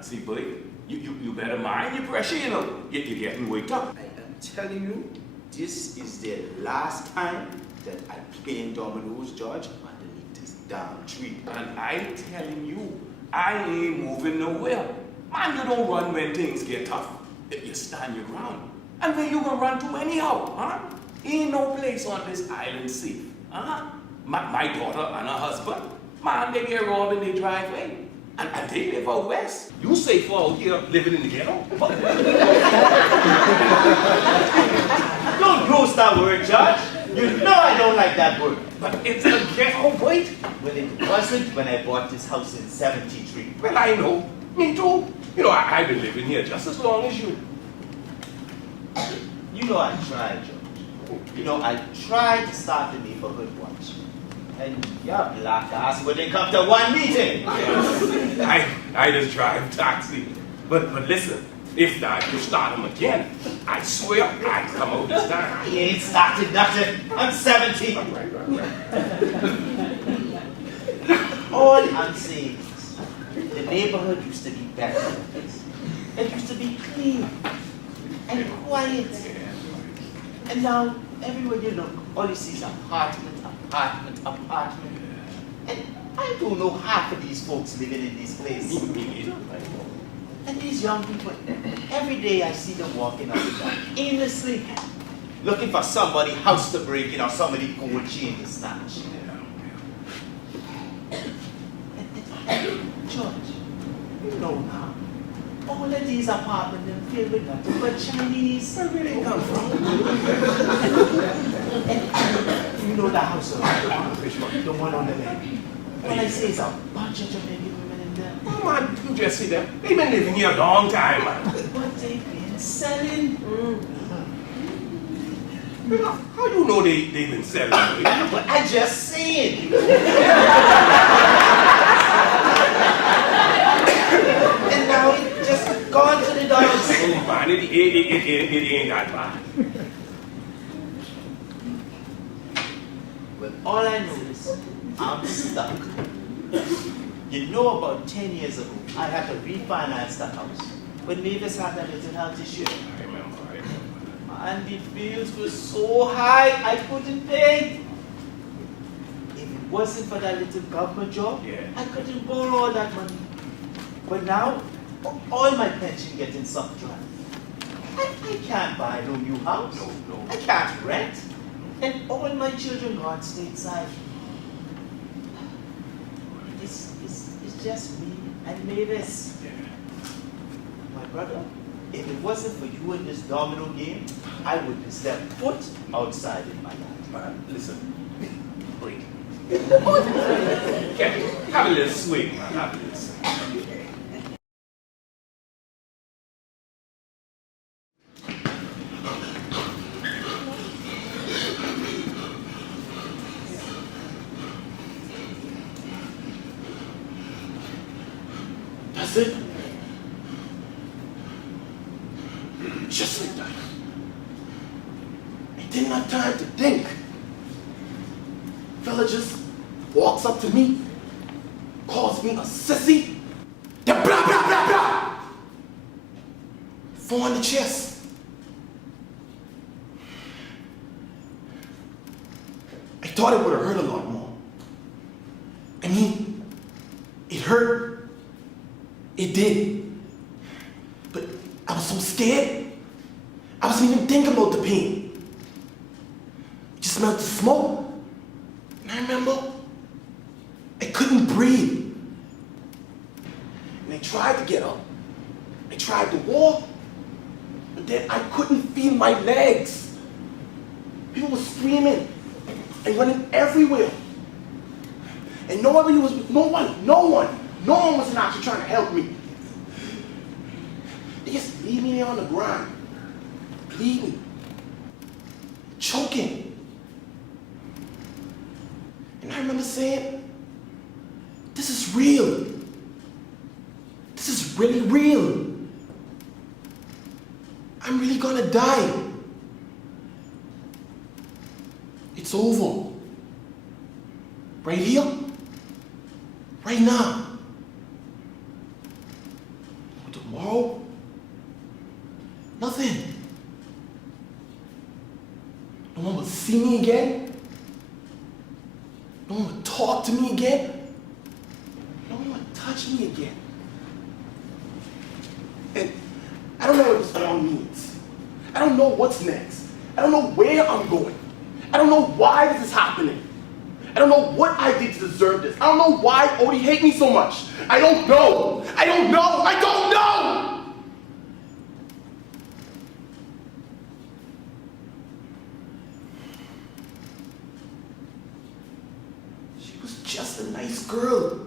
See, boy, you better mind your pressure, you know. You're getting waked up. I am telling you, this is the last time that I play dominoes, George, underneath this damn tree. And I'm telling you, I ain't moving nowhere. Man, you don't run when things get tough. You stand your ground. And where you gonna run to anyhow, huh? Ain't no place on this island safe, huh? My daughter and her husband, man, they get robbed in their driveway. And they live out west. You safe out here living in the ghetto? Don't use that word, Judge. You know I don't like that word. But it's a ghetto, boy. Well, it wasn't when I bought this house in 73. Well, I know. Me too. You know, I've been living here just as long as you. You know I tried, George. You know, I tried to start the neighborhood watch. And your black ass wouldn't come to one meeting. I just drive taxi. But listen, if I could start him again, I swear I'd come out this time. He ain't started nothing. I'm 70. All I'm saying is, the neighborhood used to be better than this. It used to be clean and quiet. And now, everywhere you look, all you see is apartment, apartment, apartment. And I don't know half of these folks living in these places. And these young people, every day I see them walking up and down, aimlessly, looking for somebody's house to break in or somebody gold chain to snatch. George, you know now, all of these apartments are filled with nothing but Chinese. Where they come from? And you know the house of the one on the left. When I say it's a bunch of Jamaican women in there. Oh man, you just see them. They've been living here a long time, man. But they've been selling. How you know they've been selling? But I just seen. And now it just gone to the dogs. Oh man, it ain't that bad. Well, all I know is I'm stuck. You know, about 10 years ago, I had to refinance the house. When Mavis had that little health issue. I remember. And the bills were so high, I couldn't pay. If it wasn't for that little government job, I couldn't borrow all that money. But now, all my pension getting subtracted. I can't buy no new house. No. I can't rent. And all my children gone stateside. It's just me and Mavis. My brother, if it wasn't for you in this domino game, I wouldn't step foot outside in my life. Man, listen. Wait. Captain, have a little swing, man. Have a little swing. That's it. Just like that. I didn't have time to think. Fella just walks up to me, calls me a sissy, then blah, blah, blah, blah. 4 on the chest. I thought it would have hurt a lot more. I mean, it hurt. It did. But I was so scared. I wasn't even thinking about the pain. I just smelled the smoke. And I remember I couldn't breathe. And I tried to get up. I tried to walk. But then I couldn't feel my legs. People were screaming and running everywhere. And no one wasn't actually trying to help me. They just leave me there on the ground, bleeding, choking. And I remember saying, this is real. This is really real. I'm really gonna die. It's over. Right here, right now. Tomorrow, nothing. No one will see me again. No one will talk to me again. No one will touch me again. And I don't know what this all means. I don't know what's next. I don't know where I'm going. I don't know why this is happening. I don't know what I did to deserve this. I don't know why Odie hates me so much. I don't know. I don't know. I don't know. She was just a nice girl.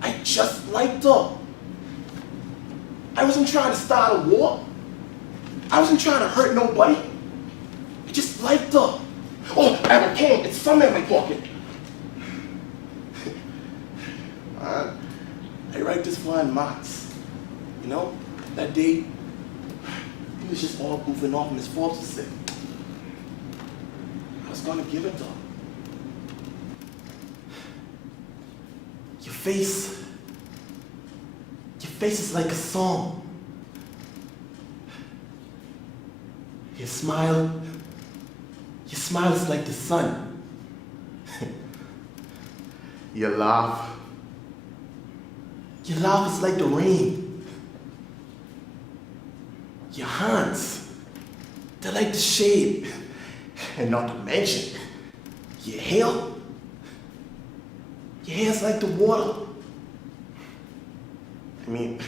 I just liked her. I wasn't trying to start a war. I wasn't trying to hurt nobody. I just liked her. Oh, I have a pen. It's somewhere in my pocket. I write this for Max. You know, that day, he was just all goofing off and Miss Forbes was sick. I was gonna give it to him. Your face is like a song. Your smile is like the sun. Your laugh is like the rain. Your hands, they're like the shade. And not to mention, your hair is like the water. I mean,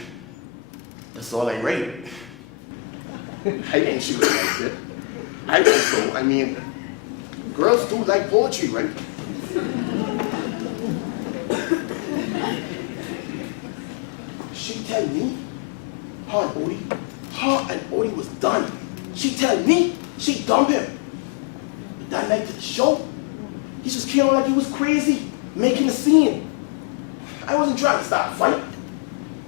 that's all I write. I didn't shoot it like that. I think so. I mean, girls do like poetry, right? She tell me, her and Odie was done. She tell me she dumped him. But that night at the show, he just came on like he was crazy, making a scene. I wasn't trying to start a fight.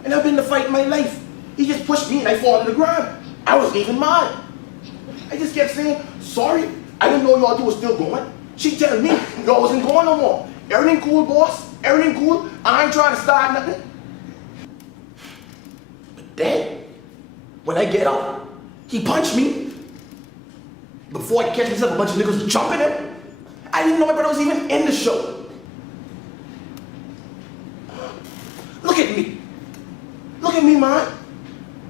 And I've been in a fight in my life. He just pushed me and I fall to the ground. I wasn't even mad. I just kept saying, sorry, I didn't know y'all two was still going. She telling me y'all wasn't going no more. Everything cool, boss? Everything cool? I ain't trying to start nothing. But then, when I get up, he punched me. Before I catch myself, a bunch of niggas jumping him. I didn't know my brother was even in the show. Look at me. Look at me, man.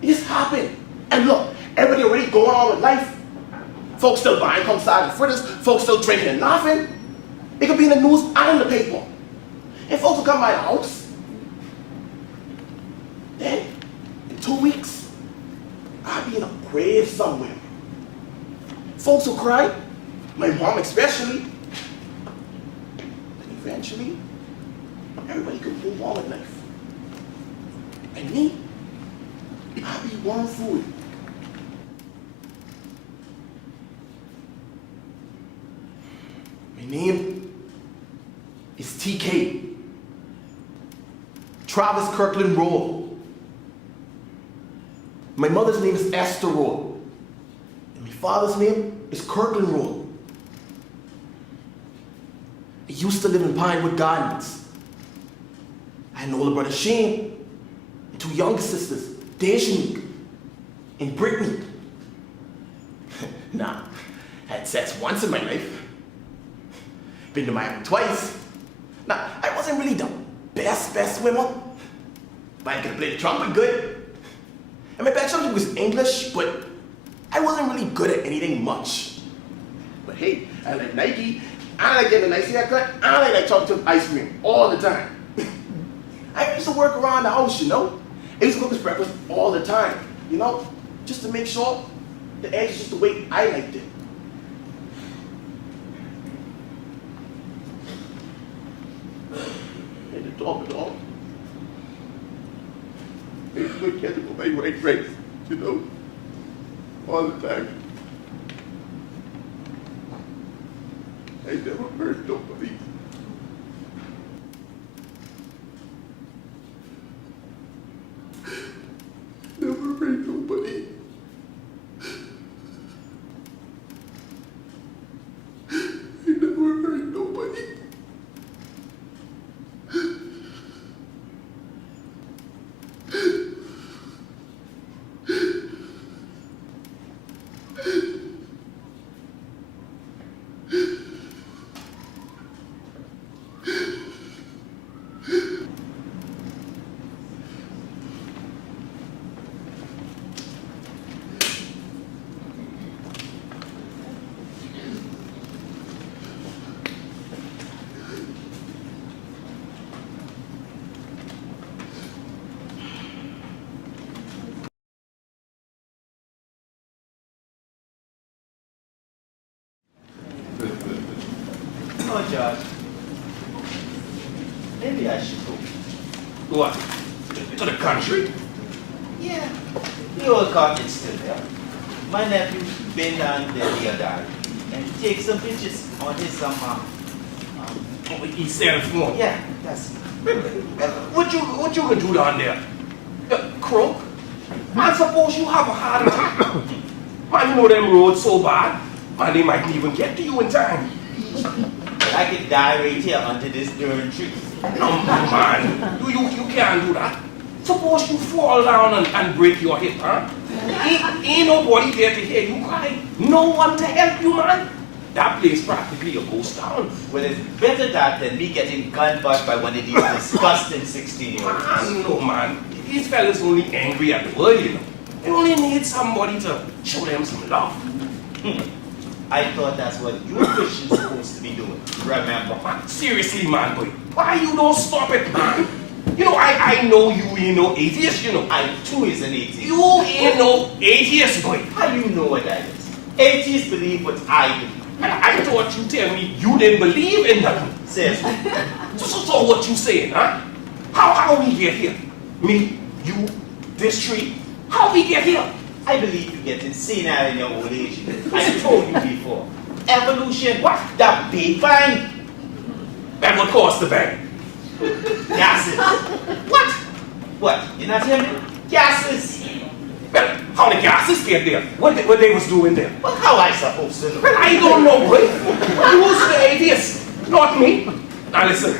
It just happened. And look, everybody already going on with life. Folks still buying come side and fritters. Folks still drinking and laughing. It could be in the news and in the paper. And folks will come by the house. Then, in 2 weeks, I'll be in a grave somewhere. Folks will cry, my mom especially. And eventually, everybody could move on with life. And me, I'll be one food. My name is TK. Travis Kirkland Roll. My mother's name is Esther Roll. And my father's name is Kirkland Roll. I used to live in Pinewood Gardens. I had an older brother, Shane, and 2 younger sisters, Deshanique and Brittany. Nah, I had sex once in my life. Been to Miami twice. Now, I wasn't really the best swimmer, but I could play the trumpet good. And my best subject was English, but I wasn't really good at anything much. But hey, I like Nike, I like getting a nice haircut, I like talking to ice cream all the time. I used to work around the house, you know. I used to cook us breakfast all the time, you know, just to make sure the eggs just the way I liked it. And to top it all, I used to look at it with my white race, you know, all the time. I never hurt nobody. Never hurt nobody. I never hurt nobody. Oh, George. Maybe I should go. What? To the country? Yeah. The old cottage still there. My nephew been down there the other day, and take some pictures on his With his cell phone. yeah, that's What you gonna do down there? Crook? Man, suppose you have a heart attack. Man, you know them roads so bad. Man, they might even get to you in time. I could die right here under this darn tree. No, man, you can't do that. Suppose you fall down and break your hip, huh? Ain't nobody there to hear you cry. No one to help you, man. That place practically a ghost town. Well, it's better that than me getting gun busted by one of these disgusting 16-year-olds. Man, no, man. These fellas only angry at the world, you know. They only need somebody to show them some love. I thought that's what you Christians supposed to be doing. Remember? Man, seriously, man, boy. Why you don't stop it, man? You know, I know you ain't no atheist, you know. I too is an atheist. You ain't no atheist, boy. How you know what that is? Atheists believe what I believe. I thought you tell me you didn't believe in nothing. Seriously. So what you saying, huh? How we get here? Me, you, this tree? How we get here? I believe you get senile in your old age. I told you before. Evolution, what? The Big Bang. That would cause the bang. Gases. What? What? You not hearing me? Gases. Well, how the gases get there? What they was doing there? Well, how I supposed to know? Well, I don't know, boy. Who's the atheist? Not me. Now listen,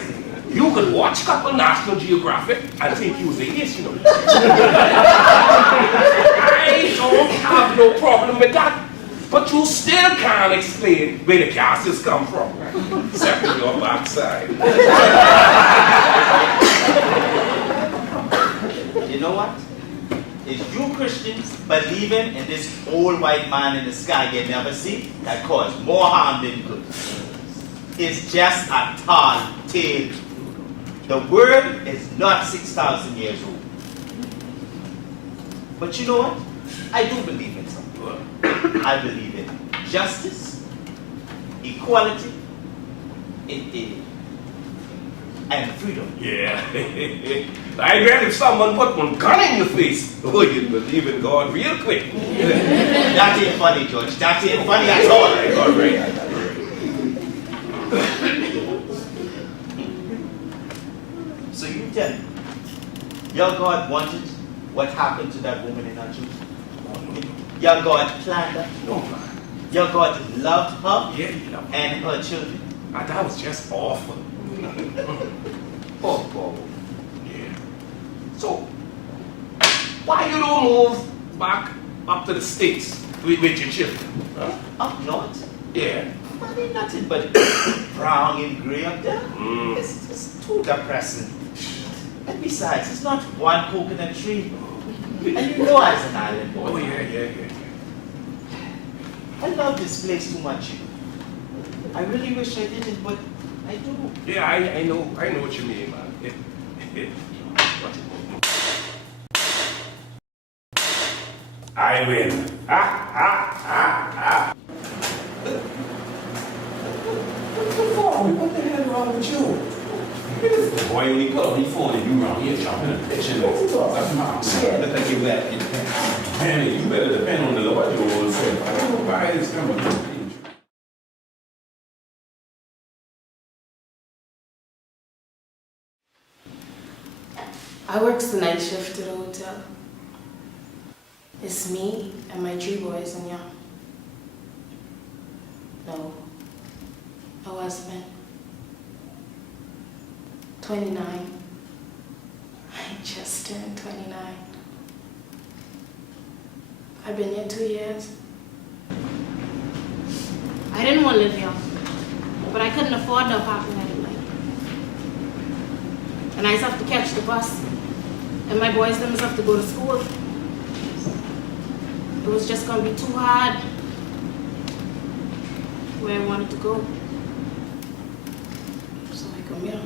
you could watch couple National Geographic and think you was atheist, you know. I don't have no problem with that. But you still can't explain where the gases come from. Except in your backside. You know what? It's you Christians believing in this old white man in the sky you never see that cause more harm than good. It's just a tall tale. The world is not 6,000 years old. But you know what? I do believe in something. I believe in justice, equality, and freedom. Yeah. I read if someone put one gun in your face, oh, you'd believe in God real quick. That ain't funny, George. That ain't funny at all. All right. So you tell me, your God wanted what happened to that woman in her church? Your God planned that? No, man. Your God loved her Yeah, you know. and her children? That was just awful. Oh. Yeah. So, why you don't move back up to the States with your children? Huh? Up north? Yeah. Well, ain't nothing but brown and gray up there. It's too depressing. And besides, it's not one coconut tree. And you know I was an island boy. Oh, yeah. I love this place too much. I really wish I didn't, but I do. Yeah, I know what you mean, man. I win. What the hell wrong with you? The boy only put on his phone and you around here jumping and pitching. That's my shit. Look like you're back in town. Man, you better depend on the Lord, you old self. I don't know why it's coming. I work the night shift at the hotel. It's me and my 3 boys and yeah. No husband. 29. I just turned 29. I've been here 2 years. I didn't want to live here, but I couldn't afford no apartment anyway. And I used to have to catch the bus, and my boys them have to go to school. It was just going to be too hard where I wanted to go. So I come here.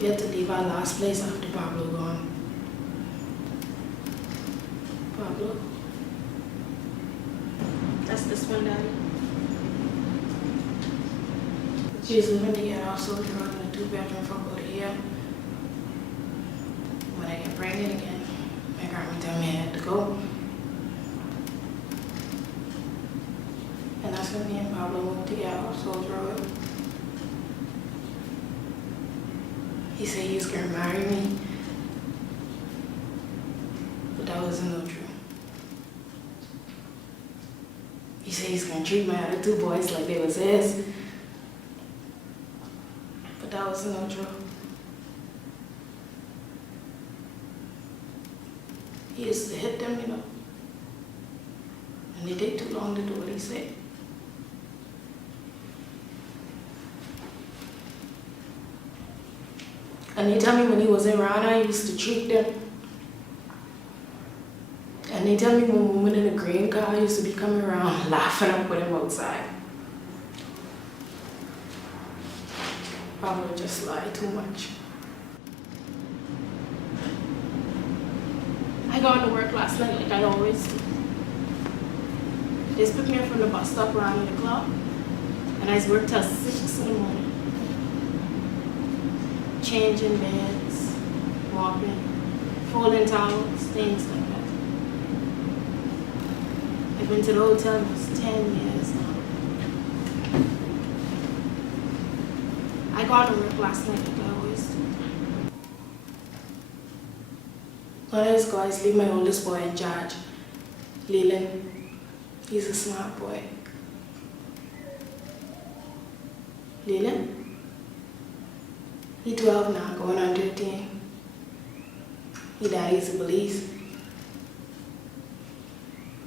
We had to leave our last place after Pablo gone. Pablo? That's this one, Daddy. She's living together, so we're running a 2-bedroom for about a year. When I get pregnant again, my grandma tell me I had to go. And that's when me and Pablo moved together off Souls Road. He said he was gonna marry me, but that wasn't no true. He said he's gonna treat my other 2 boys like they was his, but that wasn't no true. He used to hit them, you know, and they take too long to do what he said. And they tell me when he was around, I used to treat them. And they tell me when we went in a green car, I used to be coming around laughing up with him outside. Probably just lie too much. I got to work last night like I always do. They just picked me up from the bus stop around 8 o'clock, and I worked till 6 in the morning. Changing beds, mopping, folding towels, things like that. I've been to the hotel for 10 years now. I got to work last night like I always do. One of these guys leave my oldest boy in charge, Leland. He's a smart boy. Leland? He 12 now, going on 13. He daddy's the police.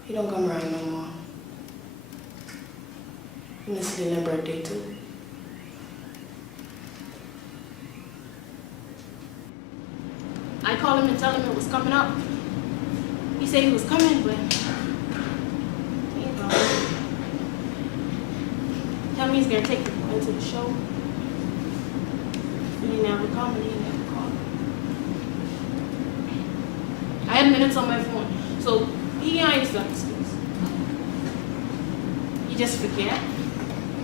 He don't come around no more. He missed Leland's birthday too. I called him and tell him it was coming up. He said he was coming, but he ain't coming. Tell me he's gonna take the boy to the show. And he never come and he never called. I had minutes on my phone, so he ain't used to excuse. You just forget.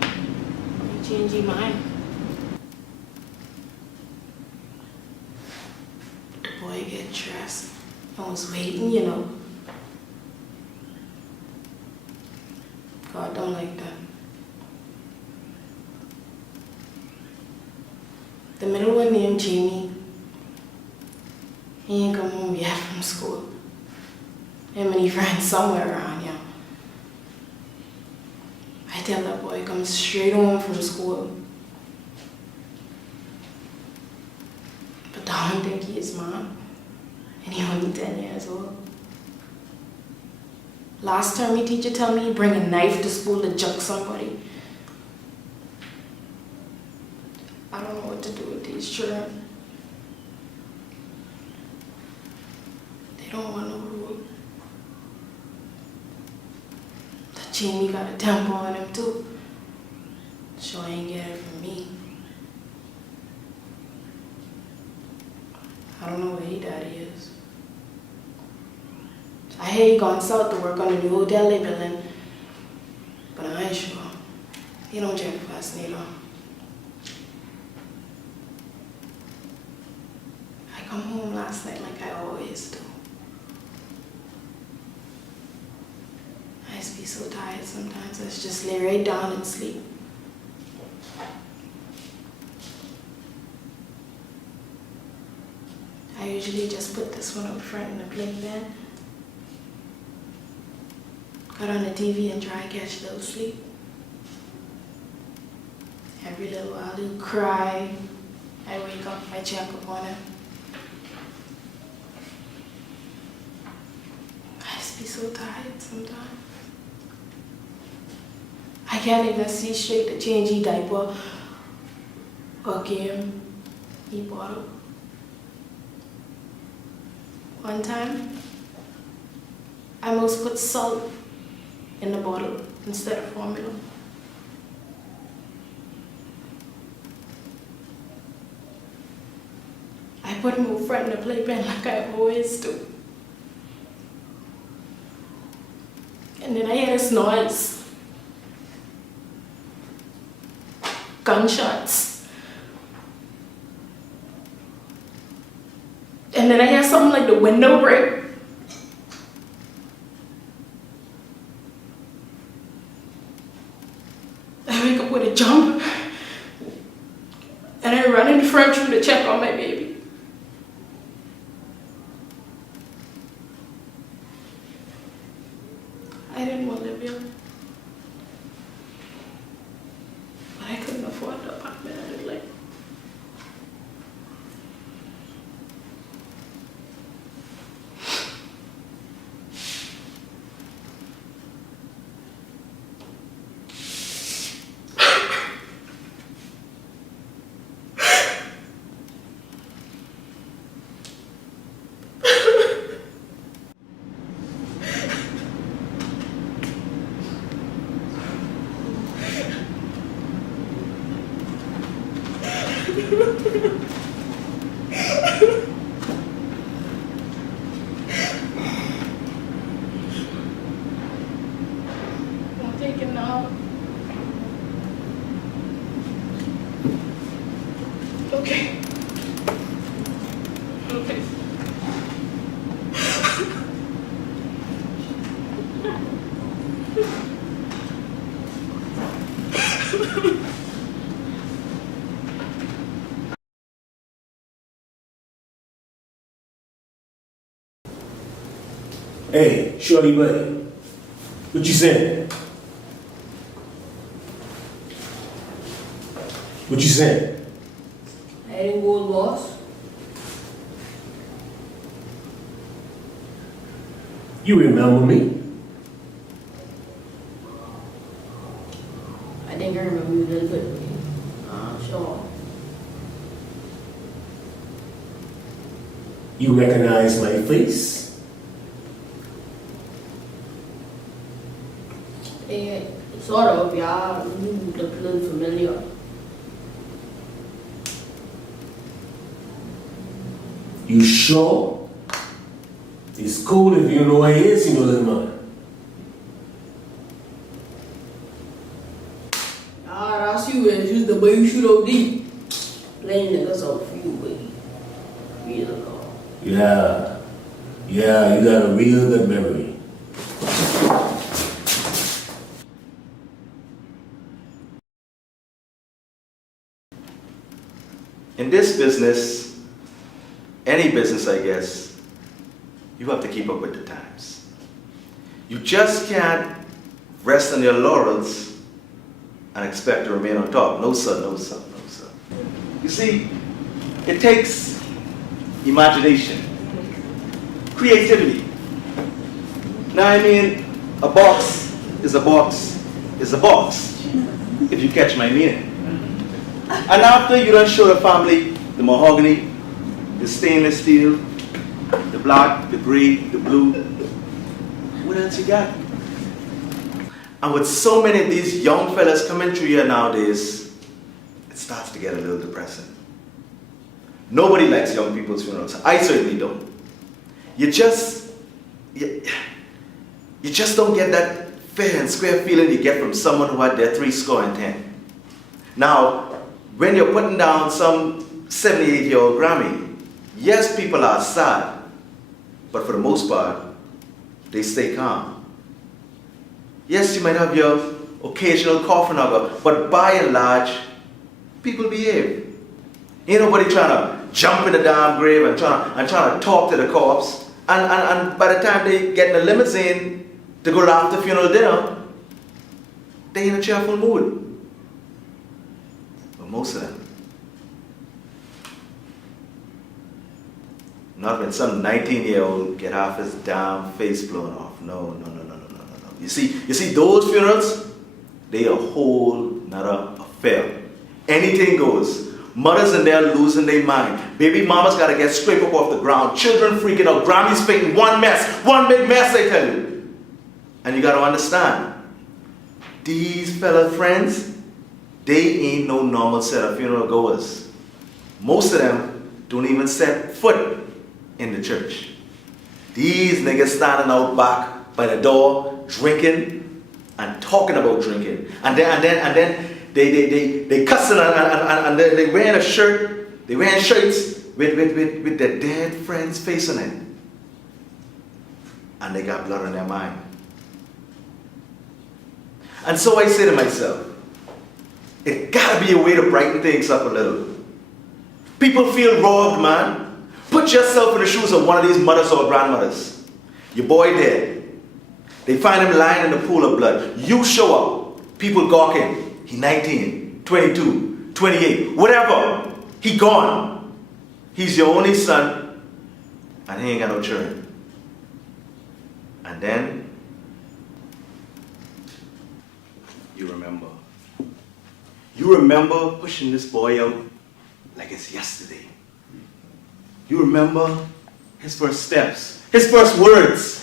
You change your mind. The boy get dressed. I was waiting, you know. God don't like that. The middle one named Jamie. He ain't come home yet from school. Him and his friends somewhere around here. I tell that boy come straight home from school. But I don't think he is mine. And he only 10 years old. Last term, my teacher tell me he bring a knife to school to juke somebody. I don't know what to do with these children. They don't want no rule. That Jamie got a temper on him too. Sure ain't get it from me. I don't know where he daddy is. I hear he gone south to work on the new hotel they building, but I ain't sure. He don't drink fast neither. I come home last night like I always do. I used to be so tired sometimes, I just lay right down and sleep. I usually just put this one up front in the playpen, cut on the TV and try and catch a little sleep. Every little while he'll cry. I wake up, I check up on him. I just be so tired sometimes. I can't even see straight to change his diaper or game he bottle. One time, I almost put salt in the bottle instead of formula. I put him in front of the playpen like I always do. And then I hear this noise. Gunshots. And then I hear something like the window break. wake up with a jump and I run in the front room to check on my baby. I didn't want to live here, but I couldn't afford the apartment I did like. I'll take it now. Okay. Okay. Hey, Shorty Buddy, what you saying? What you saying? I didn't go, boss. You remember me? I think I remember you a little bit. Sure. You recognize my face? Yeah, sort of, yeah. You look a little familiar. You sure? It's cool if you know who I is, you know, little man. Ah, that's you, it's just the way you shoot OD. Playing niggas out for you, baby. Real love. Yeah, you got a real good memory. In this business, any business I guess, you have to keep up with the times. You just can't rest on your laurels and expect to remain on top. No sir, no sir, no sir. You see, it takes imagination, creativity. Now I mean, a box is a box is a box, if you catch my meaning. And after you done show the family the mahogany, the stainless steel, the black, the gray, the blue, what else you got? And with so many of these young fellas coming through here nowadays, it starts to get a little depressing. Nobody likes young people's funerals. I certainly don't. You just don't get that fair and square feeling you get from someone who had their 70. Now, when you're putting down some 78-year-old Grammy, yes, people are sad, but for the most part, they stay calm. Yes, you might have your occasional cough and other, but by and large, people behave. Ain't nobody trying to jump in the damn grave and trying to talk to the corpse. And by the time they get in the limousine to go to after funeral dinner, they in a cheerful mood. But most of them. Not when some 19-year-old get half his damn face blown off. No. You see, those funerals, they a whole nother affair. Anything goes. Mothers in there losing their mind. Baby mamas gotta get scraped up off the ground. Children freaking out. Grammys making one mess. One big mess, I tell you. And you gotta understand, these fella friends, they ain't no normal set of funeral goers. Most of them don't even set foot in the church. These niggas standing out back by the door, drinking and talking about drinking. And then they cussing and they wearing a shirt, they wearing shirts with their dead friend's face on it. And they got blood on their mind. And so I say to myself, It gotta be a way to brighten things up a little. People feel robbed, man. Put yourself in the shoes of one of these mothers or grandmothers. Your boy dead. They find him lying in the pool of blood. You show up. People gawking. He 19, 22, 28, whatever. He gone. He's your only son, and he ain't got no children. And then, you remember. You remember pushing this boy out like it's yesterday. You remember his first steps, his first words.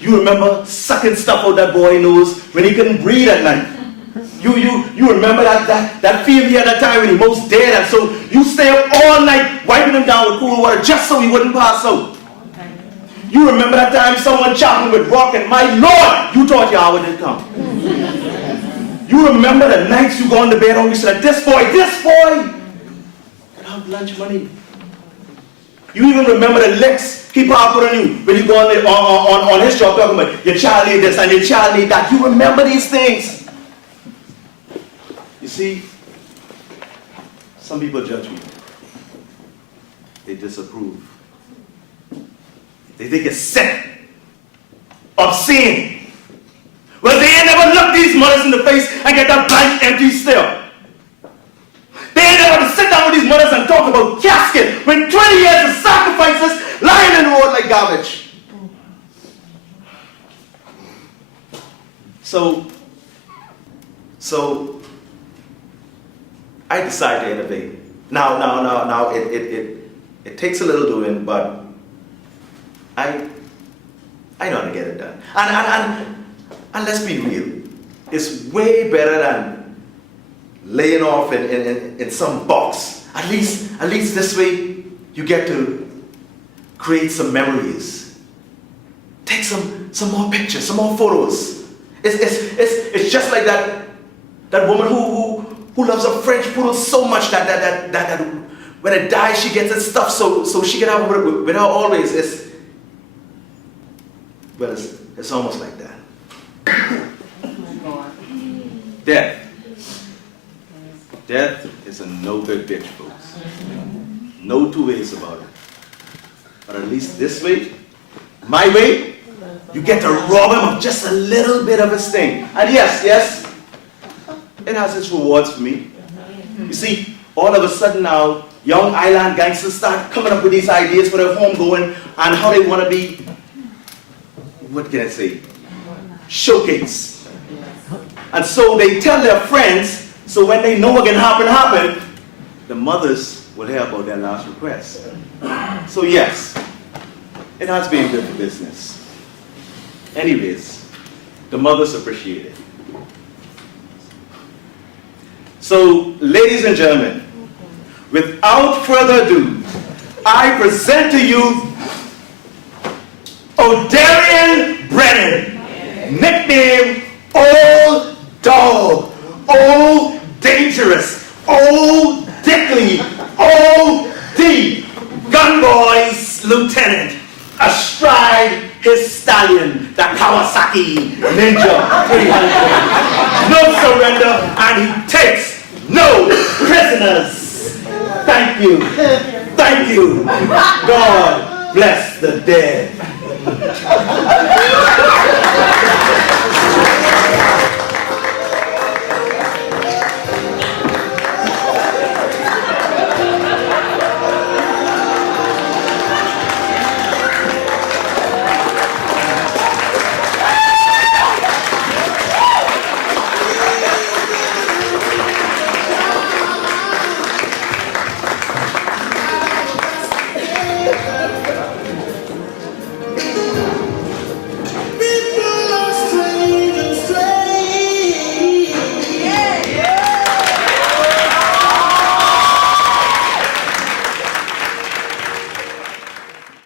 You remember sucking stuff out that boy's nose when he couldn't breathe at night. You remember that fever he had that time when he most dead, and so you stay up all night wiping him down with cool water just so he wouldn't pass out. You remember that time someone chopped him with rock, and my Lord, you thought your hour didn't come. You remember the nights you go into bed hungry, said, this boy could have lunch money. You even remember the licks he popped on you when you go on his job talking about your child need this and your child need that. You remember these things. You see, some people judge me. They disapprove. They think it's sick, obscene. Well, they ain't never looked these mothers in the face and get that blank, empty stare. They ain't never sit down with these mothers and talk about casket when 20 years of sacrifices lying in the road like garbage. So I decided to innovate. Now, it takes a little doing, but I know how to get it done. And let's be real, it's way better than laying off in some box. At least this way, you get to create some memories. Take some more pictures, some more photos. It's just like that woman who loves her French poodle so much that when it dies, she gets its stuff so she can have it with her always. It's almost like that. Death is a no good bitch, folks. No two ways about it. But at least this way, my way, you get to rob him of just a little bit of his thing. And yes, it has its rewards for me. You see, all of a sudden now, young island gangsters start coming up with these ideas for their homegoing and how they want to be, what can I say, showcase. And so they tell their friends, so when they know what can happen, the mothers will hear about their last request. So yes, it has been good for business. Anyways, the mothers appreciate it. So, ladies and gentlemen, without further ado, I present to you O'Darian Brennan, nicknamed Old Dog, Old Dangerous, Old Dickley, Old D, Gun Boys Lieutenant, astride his stallion, the Kawasaki Ninja 300. No surrender, and he takes no prisoners. Thank you. Thank you. God bless the dead.